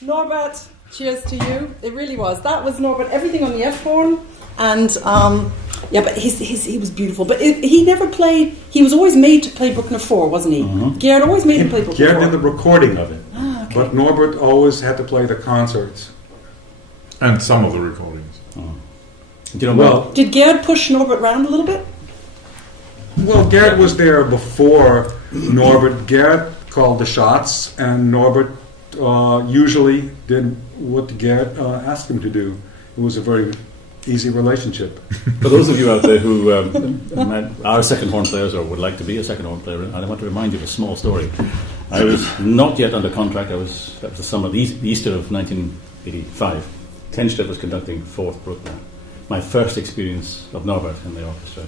Norbert, cheers to you. It really was. That was Norbert. Everything on the F horn, and but he was beautiful. But he never played. He was always made to play Bruckner 4, wasn't he? Mm-hmm. Gerd always made him play Bruckner 4. Gerd did the recording of it, okay. but Norbert always had to play the concerts. And some of the recordings. Oh. Do you know Well, Did Gerd push Norbert round a little bit? well, Gerd was there before Norbert. Gerd called the shots, and Norbert usually did what Gerd asked him to do. It was a very easy relationship. For those of you out there who are second horn players or would like to be a second horn player, I want to remind you of a small story. I was not yet under contract. That was the summer, the Easter of 1985. Tenstedt was conducting Fourth Bruckner. My first experience of Norbert in the orchestra.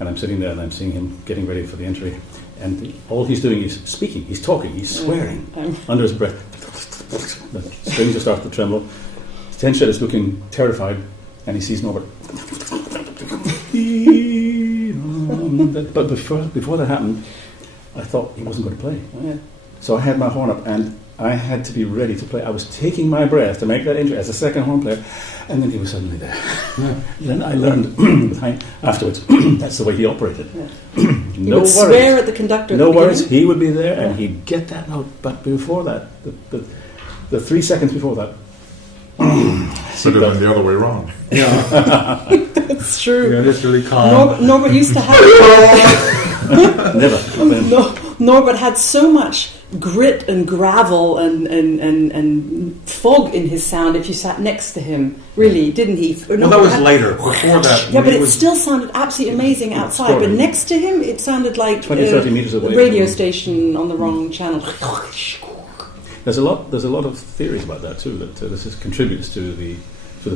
And I'm sitting there and I'm seeing him getting ready for the entry. And all he's doing is speaking, he's talking, he's swearing under his breath. The strings are starting to tremble. Tenstedt is looking terrified and he sees Norbert. But before that happened, I thought he wasn't going to play. So I had my horn up and I had to be ready to play. I was taking my breath to make that entry as a second horn player, and then he was suddenly there. Then I learned afterwards that's the way he operated. He would swear at the conductor. No worries, he would be there and he'd get that note. But before that, the 3 seconds before that, Should have been the other way around. Yeah, That's true. yeah, that's really calm. Norbert used to have. never. Norbert had so much grit and gravel and fog in his sound if you sat next to him, really, didn't he? Well, that was later. Before that, Yeah, but it still sounded absolutely amazing outside. But next to him, it sounded like 20-30 meters away. a radio station on the wrong channel. There's a lot of theories about that too. That this contributes to the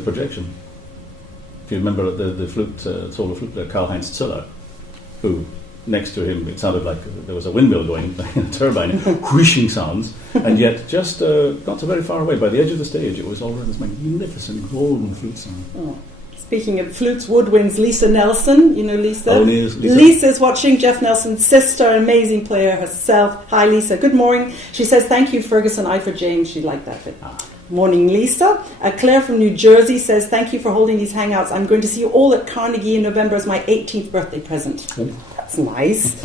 projection. If you remember the solo flute player Karl-Heinz Zöller, who next to him it sounded like there was a windmill going in a turbine, whooshing sounds, and yet just not so very far away by the edge of the stage, it was already this magnificent golden flute sound. Oh. Speaking of flutes, woodwinds, Lisa Nelson. You know Lisa? Oh, Lisa. Lisa's watching. Jeff Nelson's sister, amazing player herself. Hi, Lisa. Good morning. She says, thank you, Fergus and I for James. She liked that bit. Morning, Lisa. Claire from New Jersey says, thank you for holding these hangouts. I'm going to see you all at Carnegie in November as my 18th birthday present. That's nice.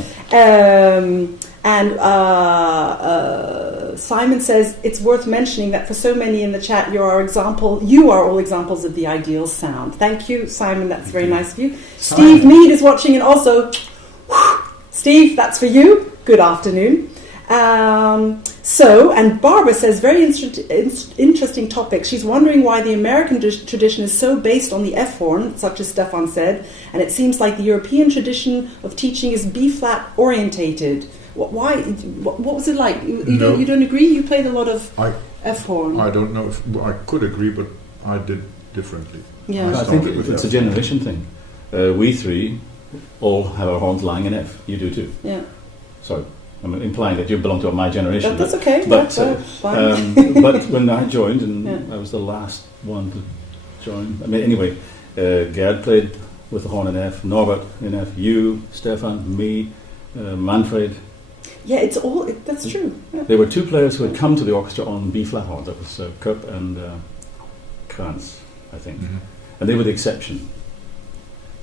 Simon says, it's worth mentioning that for so many in the chat, you are all examples of the ideal sound. Thank you, Simon. That's very nice of you. Steve Mead is watching, and also, Steve, that's for you. Good afternoon. And Barbara says, very interesting topic. She's wondering why the American tradition is so based on the F horn, such as Stefan said, and it seems like the European tradition of teaching is B-flat orientated. Why? What was it like? You don't agree? You played a lot of F horn. I don't know if I could agree, but I did differently. Yeah, I think it's a generation thing. We three all have our horns lying in F. You do too. Yeah. Sorry. I'm implying that you belong to my generation. That's okay. But, fine. but when I joined, and I was the last one to join. I mean, anyway, Gerd played with the horn in F, Norbert in F, you, Stefan, me, Manfred. Yeah, that's true. Yeah. There were two players who had come to the orchestra on B-flat horn. That was Kopp and Kranz, I think. Mm-hmm. And they were the exception.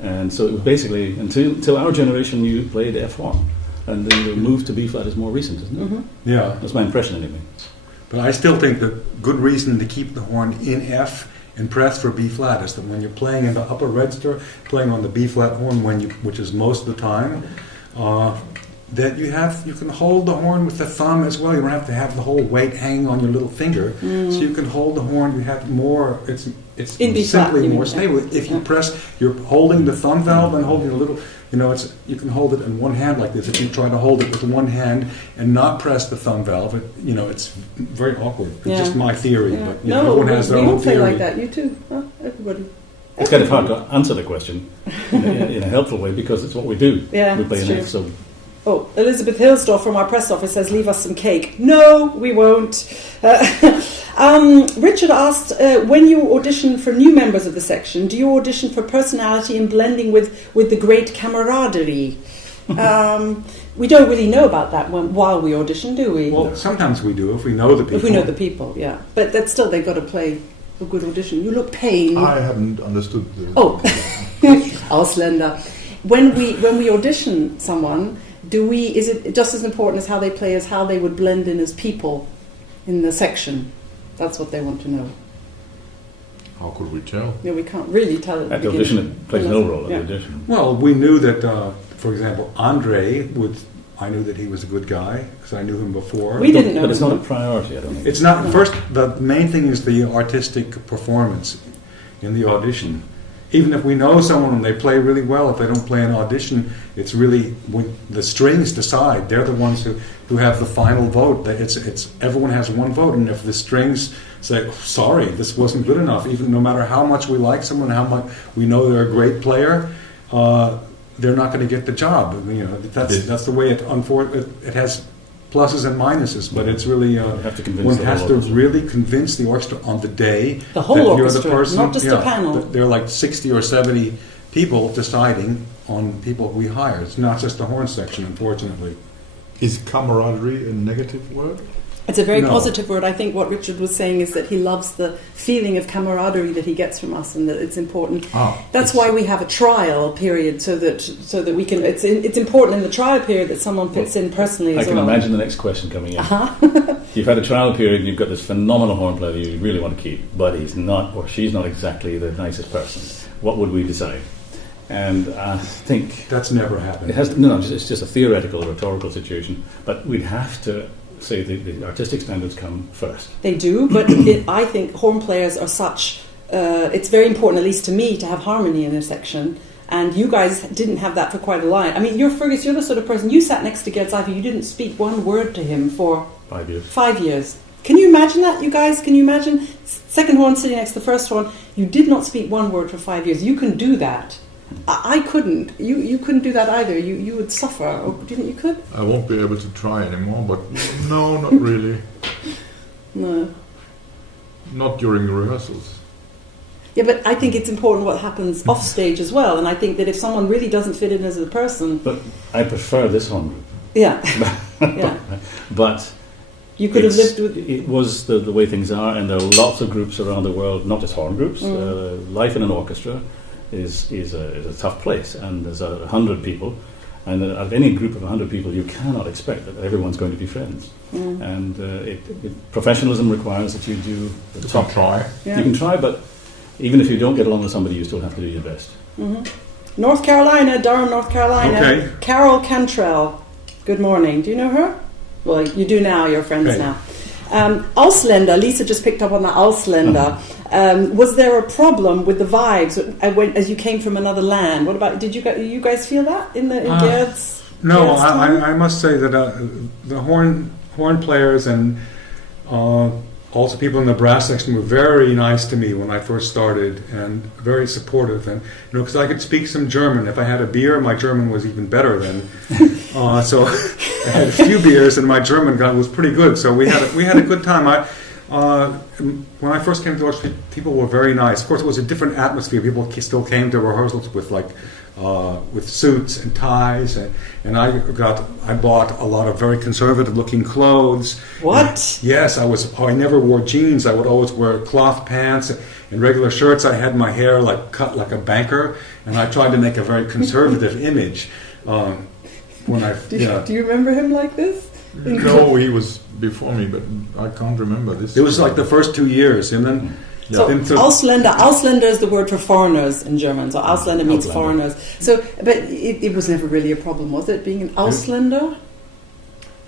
And so it was basically, until our generation, you played F horn. And then the move to B-flat is more recent, isn't it? Mm-hmm. Yeah. That's my impression anyway. But I still think that good reason to keep the horn in F and press for B-flat is that when you're playing in the upper register, playing on the B-flat horn, which is most of the time, that you can hold the horn with the thumb as well. You don't have to have the whole weight hanging on your little finger. So you can hold the horn. You have more. It's simply more stable. If you press, you're holding the thumb valve and holding a little. You can hold it in one hand like this. If you try to hold it with one hand and not press the thumb valve, it's very awkward. It's just my theory. Yeah. But everyone has their own theory. We all play like that. You too. Huh? Everybody. It's kind of hard to answer the question in a helpful way because it's what we do. Yeah, we play an F, so. Oh, Elizabeth Hillsdorf from our press office says, leave us some cake. No, we won't. Richard asked, when you audition for new members of the section, do you audition for personality and blending with the great camaraderie? We don't really know about that while we audition, do we? Well, sometimes we do if we know the people. If we know the people, yeah. But that's still, they've got to play a good audition. You look pain. I haven't understood the... Oh, Ausländer. When we audition someone... is it just as important as how they play as how they would blend in as people in the section? That's what they want to know. How could we tell? Yeah, we can't really tell At the audition, it plays no role at the audition. Well, we knew that, for example, Andre I knew that he was a good guy because I knew him before. We didn't know. But it's not a priority, I don't think. It's not. First, the main thing is the artistic performance in the audition. Even if we know someone and they play really well, if they don't play an audition, it's really when the strings decide. They're the ones who have the final vote. It's everyone has one vote, and if the strings say, "Sorry, this wasn't good enough," even no matter how much we like someone, how much we know they're a great player, they're not going to get the job. You know, that's the way it has pluses and minuses, but it's really one has to really convince the orchestra on the day the whole that orchestra, you're the person, not just a panel. There are like 60 or 70 people deciding on people we hire. It's not just the horn section, unfortunately. Is camaraderie a negative word? It's a very No. positive word. I think what Richard was saying is that he loves the feeling of camaraderie that he gets from us, and that it's important. That's why we have a trial period, so that we can. It's important in the trial period that someone fits in personally. I can imagine the next question coming in. You've had a trial period, and you've got this phenomenal horn player that you really want to keep, but he's not, or she's not exactly the nicest person. What would we decide? And I think That's never happened. it has. It's just a theoretical, rhetorical situation. But we'd have to say the artistic standards come first. They do, but I think horn players are such. It's very important, at least to me, to have harmony in a section. And you guys didn't have that for quite a while. I mean, Fergus, you're the sort of person. You sat next to Gerd Seifer. You didn't speak one word to him for 5 years. 5 years. Can you imagine that, you guys? Can you imagine second horn sitting next to the first horn? You did not speak one word for 5 years. You can do that. I couldn't. You couldn't do that either. You would suffer. Or do you think you could? I won't be able to try anymore, but no, not really. No. Not during rehearsals. Yeah, but I think it's important what happens off stage as well. And I think that if someone really doesn't fit in as a person, But I prefer this horn group. yeah, yeah, But you could have lived with. it was the way things are, and there are lots of groups around the world, not just horn groups. Life in an orchestra is a tough place, and there's 100 people, and out of any group of 100 people, you cannot expect that everyone's going to be friends. And professionalism requires that you do the top. Try. Yeah. You can try, but even if you don't get along with somebody, you still have to do your best. North Carolina, Durham, North Carolina. Okay. Carol Cantrell. Good morning. Do you know her? Well, you do now. You're friends Okay. now. Ausländer. Lisa just picked up on the Ausländer. Was there a problem with the vibes as you came from another land? What about? Did you guys feel that in Gerd's? No, Gerd's time? I must say that the horn players and also people in the brass section were very nice to me when I first started, and very supportive. And because I could speak some German. If I had a beer, my German was even better then. So I had a few beers, and my German was pretty good. So we had a good time. When I first came to Artistry, people were very nice. Of course, it was a different atmosphere. People still came to rehearsals with suits and ties, and I bought a lot of very conservative-looking clothes. What? Yes, I never wore jeans. I would always wear cloth pants and regular shirts. I had my hair cut like a banker, and I tried to make a very conservative image. Do you remember him like this? No, he was before me, but I can't remember this. It was like the first 2 years, and then. So Ausländer is the word for foreigners in German. So Ausländer means foreigners. So, but it was never really a problem, was it, being an Ausländer?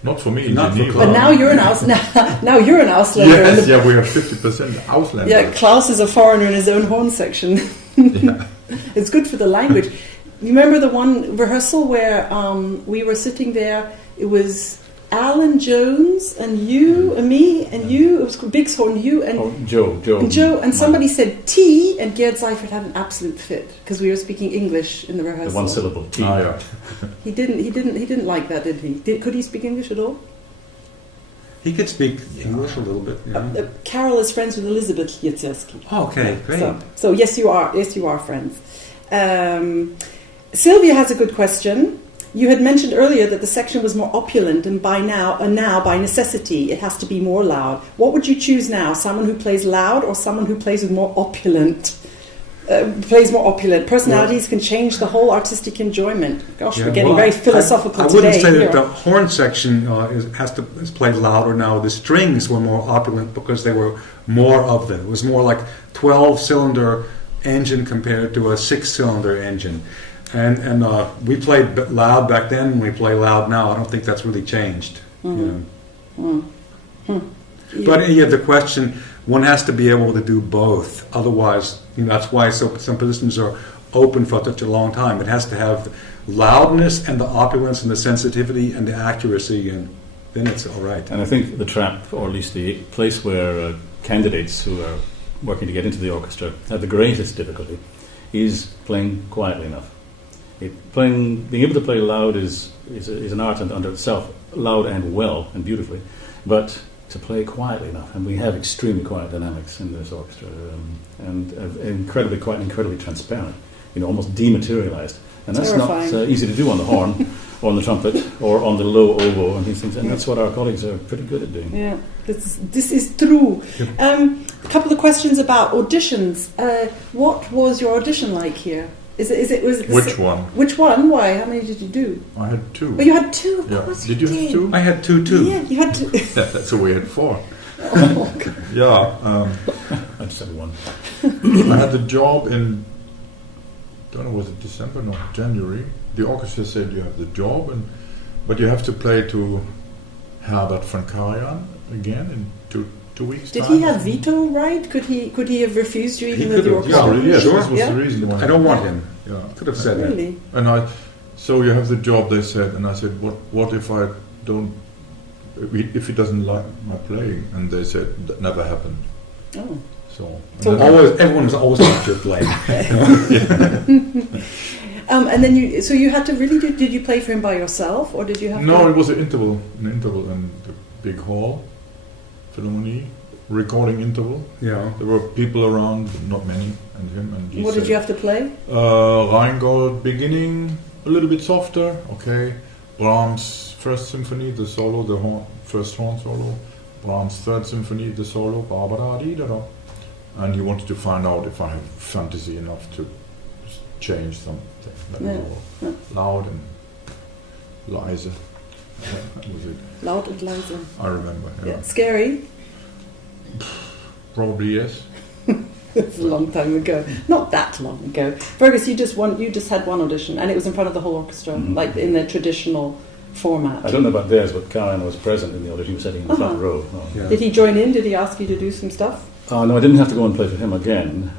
Not for me in Not for Geneva. But now you're an now you're an Ausländer. Yes, we have 50% Ausländer. Yeah, Klaus is a foreigner in his own horn section. Yeah. It's good for the language. You remember the one rehearsal where we were sitting there? It was Alan Jones and you and me and you. It was Big Horn, you and Joe. And somebody said T, and Gerd Seifer had an absolute fit because we were speaking English in the rehearsal. The one syllable T. Yeah. He didn't like that, did he? Could he speak English at all? He could speak English a little bit. Yeah. Carol is friends with Elizabeth Jezierski. Oh, okay, great. So yes, you are. Yes, you are friends. Sylvia has a good question. You had mentioned earlier that the section was more opulent, and now by necessity it has to be more loud. What would you choose now? Someone who plays loud or someone who plays with more opulent? plays more opulent. Personalities can change the whole artistic enjoyment. Gosh, we're getting very philosophical I today. wouldn't say here. that the horn section is played louder now. The strings were more opulent because there were more of them. It was more like 12-cylinder engine compared to a 6-cylinder engine. And we played loud back then, and we play loud now. I don't think that's really changed. But the question, one has to be able to do both. Otherwise, that's why some positions are open for such a long time. It has to have the loudness and the opulence and the sensitivity and the accuracy, and then it's all right. And I think the trap, or at least the place where candidates who are working to get into the orchestra have the greatest difficulty is playing quietly enough. Being able to play loud is an art unto itself, loud and well and beautifully, but to play quietly enough, and we have extremely quiet dynamics in this orchestra, and incredibly quiet, incredibly transparent, almost dematerialized, and that's Terrifying. not easy to do on the horn, or on the trumpet, or on the low oboe and these things, and that's what our colleagues are pretty good at doing. Yeah, this is true. A couple of questions about auditions. What was your audition like here? Was it Which one? Which one? Why? How many did you do? I had 2. Oh, you had 2. Of Yeah. course Did you have 2? I had 2 too. Yeah, you had 2. That's a weird 4. Oh, God. Yeah. I just had one. I had the job in, don't know, was it December? No, January. The orchestra said you have the job, but you have to play to Herbert von Karajan again in 2 weeks' Did time. he have veto right? Could he have refused you even He though the could have, orchestra? Yeah, yes, Sure. this was Yeah. the reason why. I don't want him. Yeah. Could have said that. Really? And so you have the job, they said, and I said, what if I don't, if he doesn't like my playing? And they said, that never happened. Oh. So Everyone is always like your play. And then you had to really did you play for him by yourself, or did you have no, to? it was an interval in the big hall, Philharmonie, recording interval. Yeah. There were people around, not many, and him. And he What said, did you have to play? Rheingold beginning, a little bit softer, okay. Brahms First Symphony, the solo, first horn solo. Brahms Third Symphony, the solo, ba-ba-da-dee-da-da. And he wanted to find out if I have fantasy enough to change something. Yeah. Loud and leise. That was it. Loud and leise. I remember. Yeah. Yeah. Scary. Probably yes. It's a long time ago. Not that long ago. Fergus, you just had one audition, and it was in front of the whole orchestra, like in the traditional format. I don't know about theirs, but Karen was present in the audition. He was sitting in the front row. Yeah. Did he join in? Did he ask you to do some stuff? No, I didn't have to go and play for him again.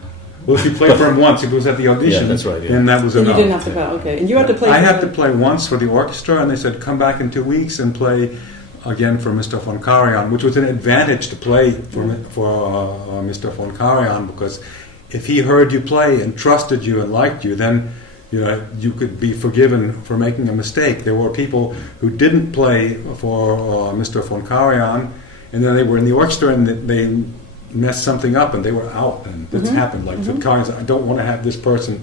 Well, if you played for him once, if it was at the audition, Yeah, that's right, yeah. then that was So you enough. didn't have to play. Okay, and you had to play. I for had to the- play once for the orchestra, and they said, come back in 2 weeks and play again for Mr. von Karajan, which was an advantage to play for Mr. von Karajan, because if he heard you play and trusted you and liked you, then you could be forgiven for making a mistake. There were people who didn't play for Mr. von Karajan, and then they were in the orchestra and they messed something up and they were out, and that's happened. Like von Karajan said, I don't want to have this person.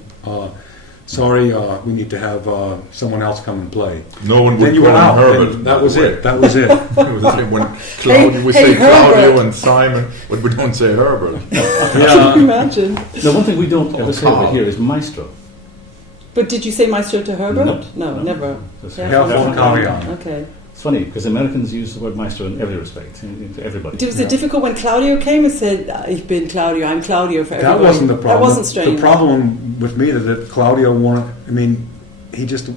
Sorry, we need to have someone else come and play. No one Then would you call were him out. Herbert. Then that was it. That was it. It was the same when we say hey, Claudio Herbert. and Simon, but we don't say Herbert. Can you imagine? No, one thing we don't ever say over Carl. here is maestro. But did you say Maestro to Herbert? No. Never. That's Yeah, Herr von Karajan. Okay. It's funny because Americans use the word maestro in every respect, to everybody. Was it difficult when Claudio came and said, "Ich bin Claudio, I'm Claudio" for everybody? That wasn't the problem. That wasn't strange. The problem with me that Claudio wanted, he just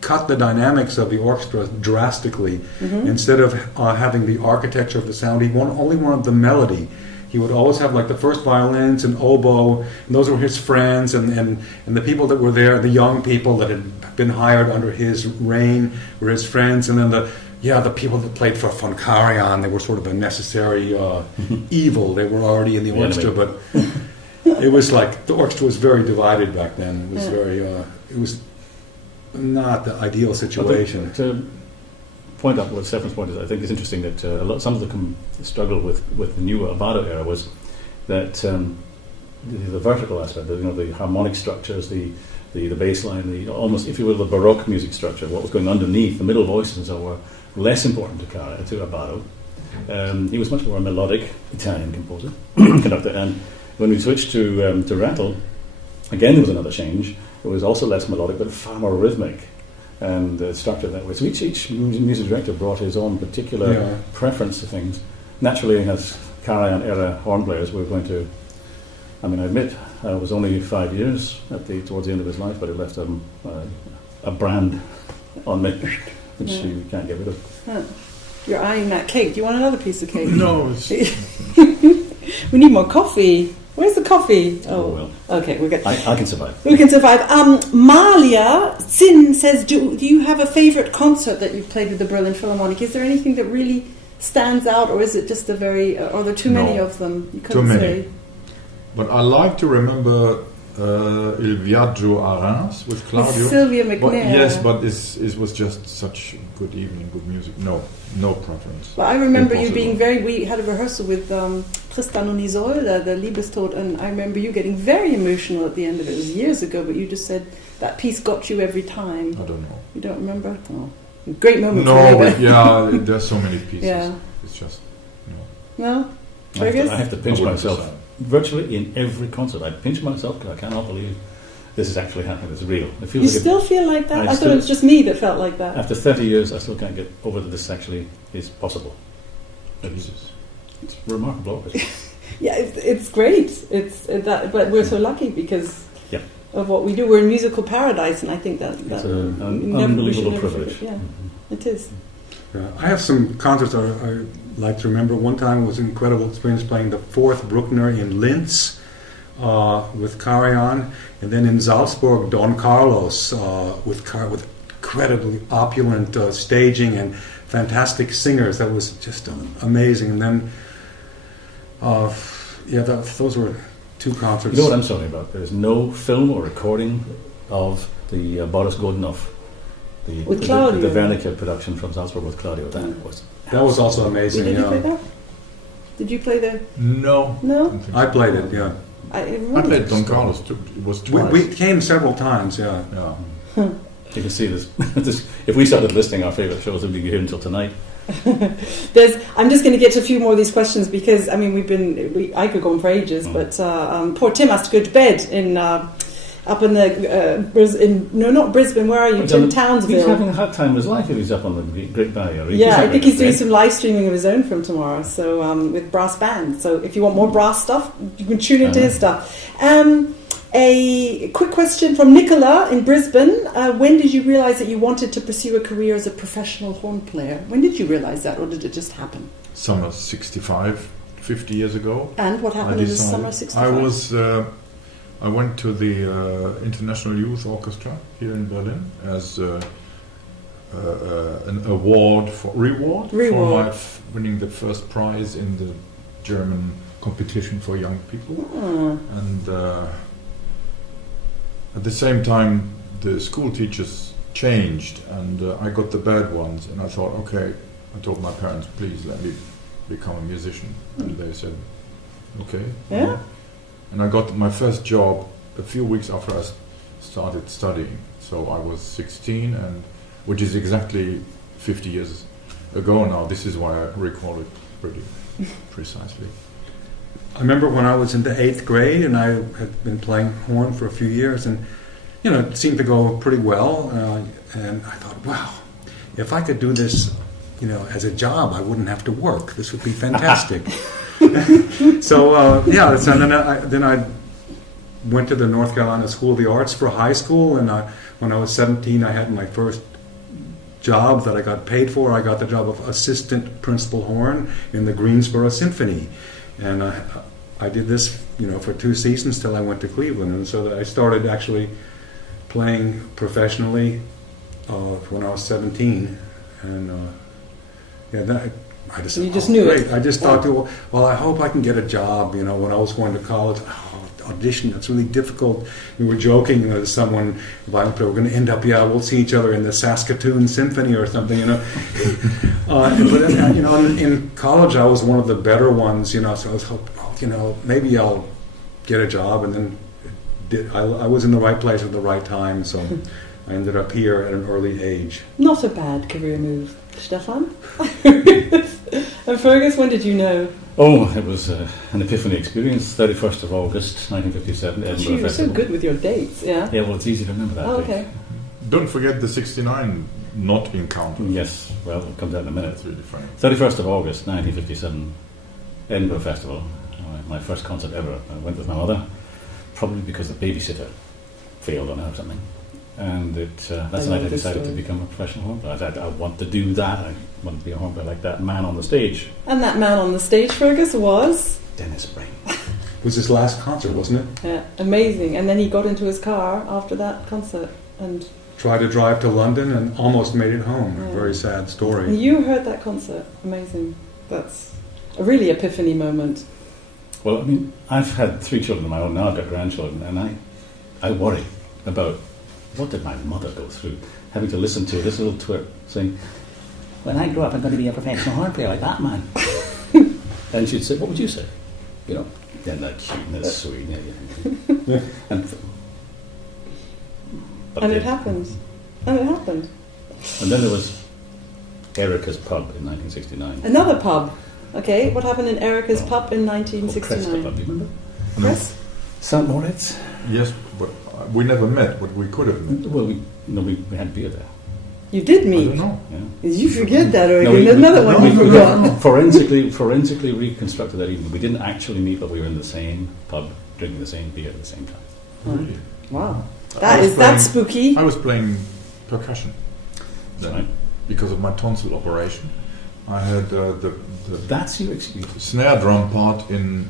cut the dynamics of the orchestra drastically. Instead of having the architecture of the sound, he only wanted the melody. He would always have like the first violins and oboe, and those were his friends, and the people that were there, the young people that had been hired under his reign were his friends, and then the people that played for von Karajan, they were sort of a necessary evil. They were already in the orchestra, but it was like the orchestra was very divided back then. It was very, it was not the ideal situation. To point out what Stefan's point is, I think it's interesting that some of the struggle with the new Abbado era was that the vertical aspect, the harmonic structures, the bass line, almost, if you will, the Baroque music structure, what was going underneath, the middle voices and so on, were less important to Abbado. He was much more a melodic Italian composer, conductor, When we switched to rattle, again there was another change. It was also less melodic, but far more rhythmic, and structured that way. So each music director brought his own particular preference to things. Naturally, as Karajan era horn players, we were going to. I mean, I admit it was only 5 years towards the end of his life, but it left a brand on me, which you can't get rid of. Huh. You're eyeing that cake. Do you want another piece of cake? No. We need more coffee. Where's the coffee? Oh well. Okay, we're good. I can survive. We can survive. Malia Sin says, do you have a favourite concert that you've played with the Berlin Philharmonic? Is there anything that really stands out, or is it just are there too many of them? You couldn't too many. say. But I like to remember Il Viaggio a Reims with Claudio. With Sylvia McNair. But yes, but it was just such good evening, good music. No preference. Well, I remember Impossible. you being we had a rehearsal with Tristan und Isolde, the Liebestod, and I remember you getting very emotional at the end of it. It was years ago, but you just said that piece got you every time. I don't know. You don't remember? Oh. Great moment No, for you. but yeah, there's so many pieces. Yeah. It's just, No? I have to pinch I wouldn't myself. decide. Virtually in every concert, I pinch myself because I cannot believe this is actually happening. It's real. It feels You like still feel like that? I I thought it was just me that felt like that. after 30 years, I still can't get over that this actually is possible. It's remarkable. Yeah, it's great. But we're so lucky because Yeah. of what we do. We're in musical paradise, and I think that It's we an never- we should unbelievable never privilege. forget. Yeah, Mhm. it is. I have some concerts I like to remember. One time was an incredible experience playing the 4th Bruckner in Linz with Karajan, and then in Salzburg, Don Carlos with incredibly opulent staging and fantastic singers. That was just amazing. And then, those were 2 concerts. You know what I'm sorry about? There's no film or recording of the Boris Godunov, With Claudio. the Wernicke production from Salzburg with Claudio. That was also amazing. Did you play that? Did you play there? No. No? don't think I so. played it. Yeah, I played Don Carlos too. It was twice. we came several times. Yeah. Yeah. You can see this. If we started listing our favourite shows, we'd be here until tonight. I'm just going to get to a few more of these questions because I mean I could go on for ages, but poor Tim has to go to bed in up in the not Brisbane. Where are you? In Townsville. He's having a hard time of his life if he's up on the Great Barrier Reef. Yeah, I think he's doing some live streaming of his own from tomorrow. So with brass band. So if you want more brass stuff, you can tune into his stuff. A quick question from Nicola in Brisbane. When did you realise that you wanted to pursue a career as a professional horn player? When did you realise that, or did it just happen? Summer 65, 50 years ago. And what happened in the summer 65? I went to the International Youth Orchestra here in Berlin as an reward for my winning the first prize in the German competition for young people. And at the same time, the school teachers changed, and I got the bad ones. And I thought, okay, I told my parents, please let me become a musician. And they said, okay. Yeah. And I got my first job a few weeks after I started studying. So I was 16, and which is exactly 50 years ago now. This is why I recall it pretty precisely. I remember when I was in the 8th grade, and I had been playing horn for a few years, and it seemed to go pretty well. And I thought, wow, if I could do this, as a job, I wouldn't have to work. This would be fantastic. So then I went to the North Carolina School of the Arts for high school, and when I was 17, I had my first job that I got paid for. I got the job of assistant principal horn in the Greensboro Symphony, and I did this, for 2 seasons till I went to Cleveland, and so that I started actually playing professionally when I was 17, and I just, you just knew great. it. I just thought, well, I hope I can get a job. When I was going to college, audition, that's really difficult. We were joking with someone, we're going to end up, we'll see each other in the Saskatoon Symphony or something, But in college, I was one of the better ones, so I was hoping, maybe I'll get a job, and then I was in the right place at the right time, so I ended up here at an early age. Not a bad career move, Stefan. And Fergus, when did you know? Oh, it was an epiphany experience. 31st of August, 1957, Edinburgh You're so Festival. good with your dates, yeah. Yeah, well, it's easy to remember that Oh, date. okay. Don't forget the 69 not encountered. Yes, well, it comes out in a minute. That's really funny. 31st of August, 1957, Edinburgh Festival. My first concert ever. I went with my mother, probably because the babysitter failed on her or something. And that's the night I decided to become a professional horn player. I want to do that. I want to be a horn player like that man on the stage. And that man on the stage, Fergus, was? Dennis Brain. It was his last concert, wasn't it? Yeah, amazing. And then he got into his car after that concert. And Tried to drive to London and almost made it home. Yeah. A very sad story. you heard that concert. Amazing. That's a really epiphany moment. Well, I mean, I've had 3 children of my own now. I've got grandchildren, and I worry about what did my mother go through, having to listen to this little twit saying, "When I grow up, I'm going to be a professional horn player like that man." And she'd say, "What would you say?" You know, then that cute and that's sweet. Yeah. And it happened. And it happened. And then there was Erica's Pub in 1969. Another pub. Okay, what happened in Erica's pub in Called Kreska 1969? Pub, do you remember? Chris? St. Moritz? Yes, but we never met, but we could have met. Well, we had beer there. You did I meet. don't know. Yeah. You forget that, or No, we- another we- one we- you we forgot. forensically reconstructed that evening. We didn't actually meet, but we were in the same pub, drinking the same beer at the same time. Really? Wow. I was That's playing- spooky. I was playing percussion then, Right. because of my tonsil operation. I had the That's your excuse. snare drum part in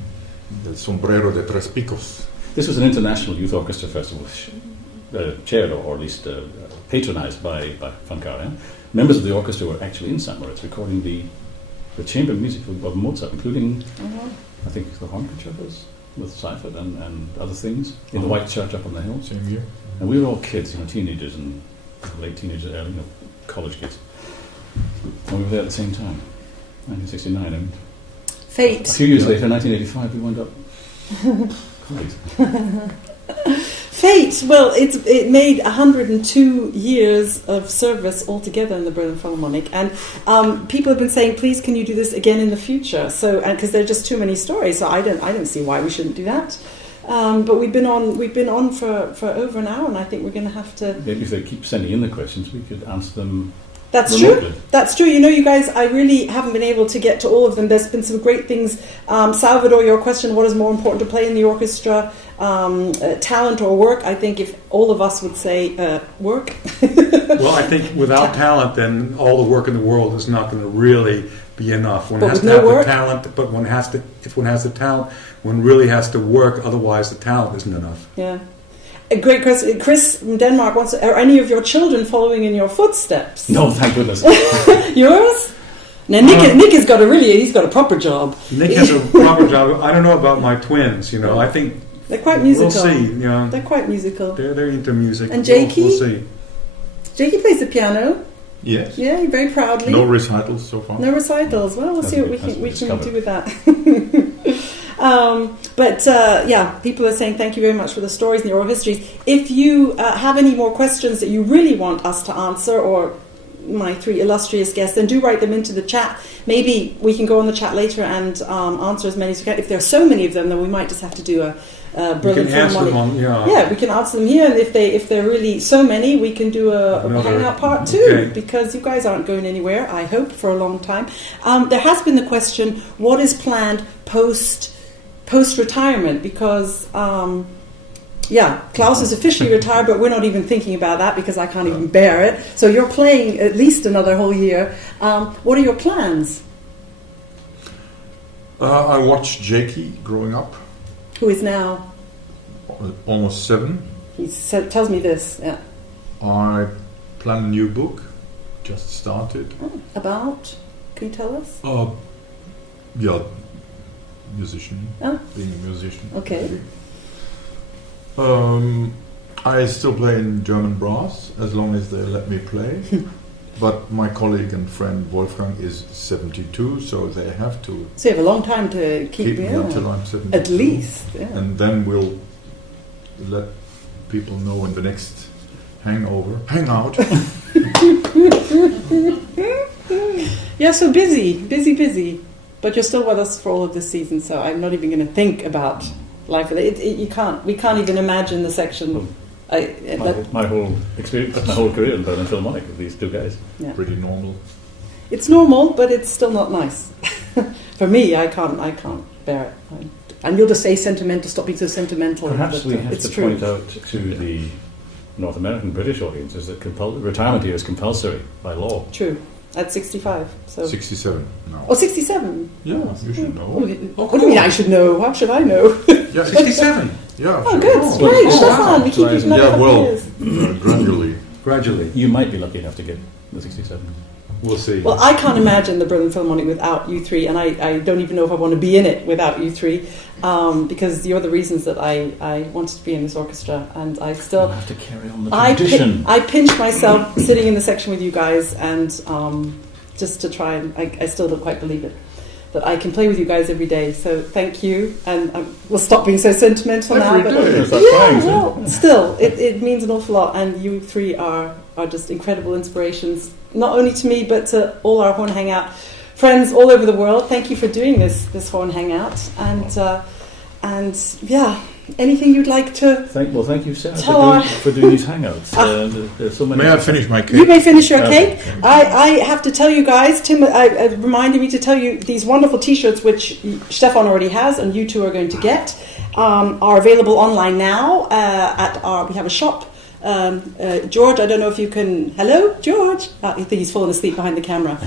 the Sombrero de Tres Picos. This was an international youth orchestra festival, chaired or at least patronized by Funkar. Yeah? Members of the orchestra were actually in St. Moritz recording the chamber music of Mozart, including, I think, the horn concertos with Seifert and other things in the White Church up on the hill. Same year. And we were all kids, teenagers and late teenagers, early, college kids. And we were there at the same time, 1969. And a Fate. few years later, 1985, we wound up colleagues. Fate. Well, it made 102 years of service altogether in the Berlin Philharmonic, and people have been saying, "Please, can you do this again in the future?" So, because there are just too many stories, so I don't see why we shouldn't do that. But we've been on for over an hour, and I think we're going to have to. Maybe if they keep sending in the questions, we could answer them. That's remotely. true. That's true. You guys, I really haven't been able to get to all of them. There's been some great things. Salvador, your question, what is more important to play in the orchestra, talent or work? I think if all of us would say work. Well, I think without talent, then all the work in the world is not going to really be enough. One But has with to no have work? the talent, but if one has the talent, one really has to work, otherwise the talent isn't enough. Yeah. A great question. Chris from Denmark wants to, are any of your children following in your footsteps? No, thank goodness. Yours? Now, Nick has got he's got a proper job. Nick has a proper job. I don't know about my twins, I think They're quite musical. we'll see, They're quite musical. They're into music. And We'll Jakey? see. Jakey plays the piano. Yes. Yeah, very proudly. No recitals so far. No recitals. Well, we'll That's see what we good. can That's do discovered. with that. People are saying thank you very much for the stories and the oral histories. If you have any more questions that you really want us to answer, or my 3 illustrious guests, then do write them into the chat. Maybe we can go on the chat later and answer as many as we can. If there are so many of them, then we might just have to do a Berlin You can answer Philharmonic. them on, Yeah, we can answer them here, and if they're really so many, we can do a Another- hangout part 2, okay. because you guys aren't going anywhere, I hope, for a long time. There has been the question, what is planned post-retirement? Because, Klaus is officially retired, but we're not even thinking about that because I can't even bear it. So you're playing at least another whole year. What are your plans? I watched Jakey growing up, Who is now, almost 7. tells me this, yeah. I plan a new book, just started. About? Can you tell us? Musician, Oh. being a musician. Okay. I still play in German brass as long as they let me play. But my colleague and friend Wolfgang is 72, so they have to So you have a long time to keep me until I'm 72. At least, yeah. And then we'll let people know in the next hangout. Yeah, so busy. but you're still with us for all of this season, so I'm not even going to think about life with it. We can't even imagine the section. My whole experience, my whole career in Berlin Philharmonic with these two guys. Yeah. Pretty normal. It's normal, but it's still not nice. For me, I can't bear it. And you'll just say sentimental, stop being so sentimental. Perhaps we have to true. point out to the North American British audiences that retirement here is compulsory by law. True. At 65. So. 67 now. Oh, 67. Yeah, you should know. What do you mean I should know? How should I know? Yeah, 67. Yeah. Oh, sure. good. Oh, Great, wow. Stefan. We keep you Yeah, well, years. gradually. Gradually. You might be lucky enough to get the 67. We'll see. Well, I can't imagine the Berlin Philharmonic without you three, and I don't even know if I want to be in it without you three, because you're the reasons that I wanted to be in this orchestra, and I still... You'll have to carry on the tradition. I pinch myself sitting in the section with you guys, and just to try and... I still don't quite believe it, that I can play with you guys every day, so thank you, and we'll stop being so sentimental now. Every day. Well, still, it means an awful lot, and you three are just incredible inspirations, not only to me, but to all our Horn Hangout friends all over the world. Thank you for doing this Horn Hangout, and yeah, anything you'd like to... Thank you, Sarah, Tell for doing these hangouts. There's so many. May I finish my cake? You may finish your Okay. cake. I have to tell you guys, Tim reminded me to tell you these wonderful T-shirts, which Stefan already has, and you two are going to get, are available online now. We have a shop. George, I don't know if you can... Hello, George? I think he's fallen asleep behind the camera.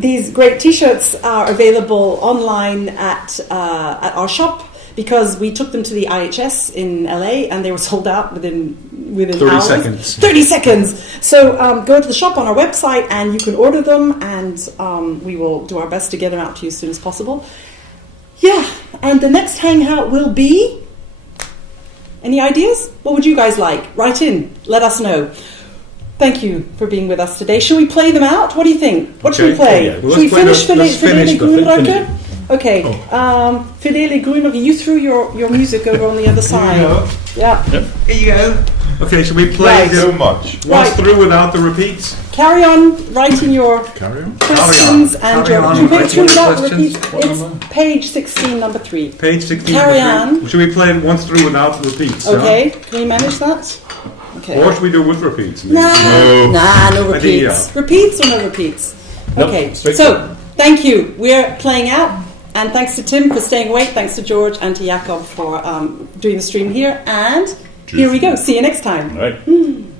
These great T-shirts are available online at our shop, because we took them to the IHS in LA and they were sold out within 30 hours. seconds. 30 seconds. So go to the shop on our website and you can order them, and we will do our best to get them out to you as soon as possible. Yeah, and the next hangout will be... Any ideas? What would you guys like? Write in. Let us know. Thank you for being with us today. Shall we play them out? What do you think? What should we play? Yeah. Should we finish Fidele Grünröcke? finish. Okay. Fidele Grünröcke, you threw your music over on the other side. Yeah. Here you go. Okay, shall we play Right. So much. once Right. through without the repeats? Carry on writing your Carry on. questions and Carry your... on Do you writing through your that questions. repeat? What It's number? page 16, number 3. Page 16. Carry number 3. on. Should we play it once through without repeats? huh? Okay. Can we manage that? Okay. Or should we do with repeats? maybe? No Idea. repeats. Repeats or no repeats? Nope, Okay, straight so thank you. We're playing out, and thanks to Tim for staying awake, thanks to George and to Jakob for doing the stream here, and here we go. See you next time. All right. Mm.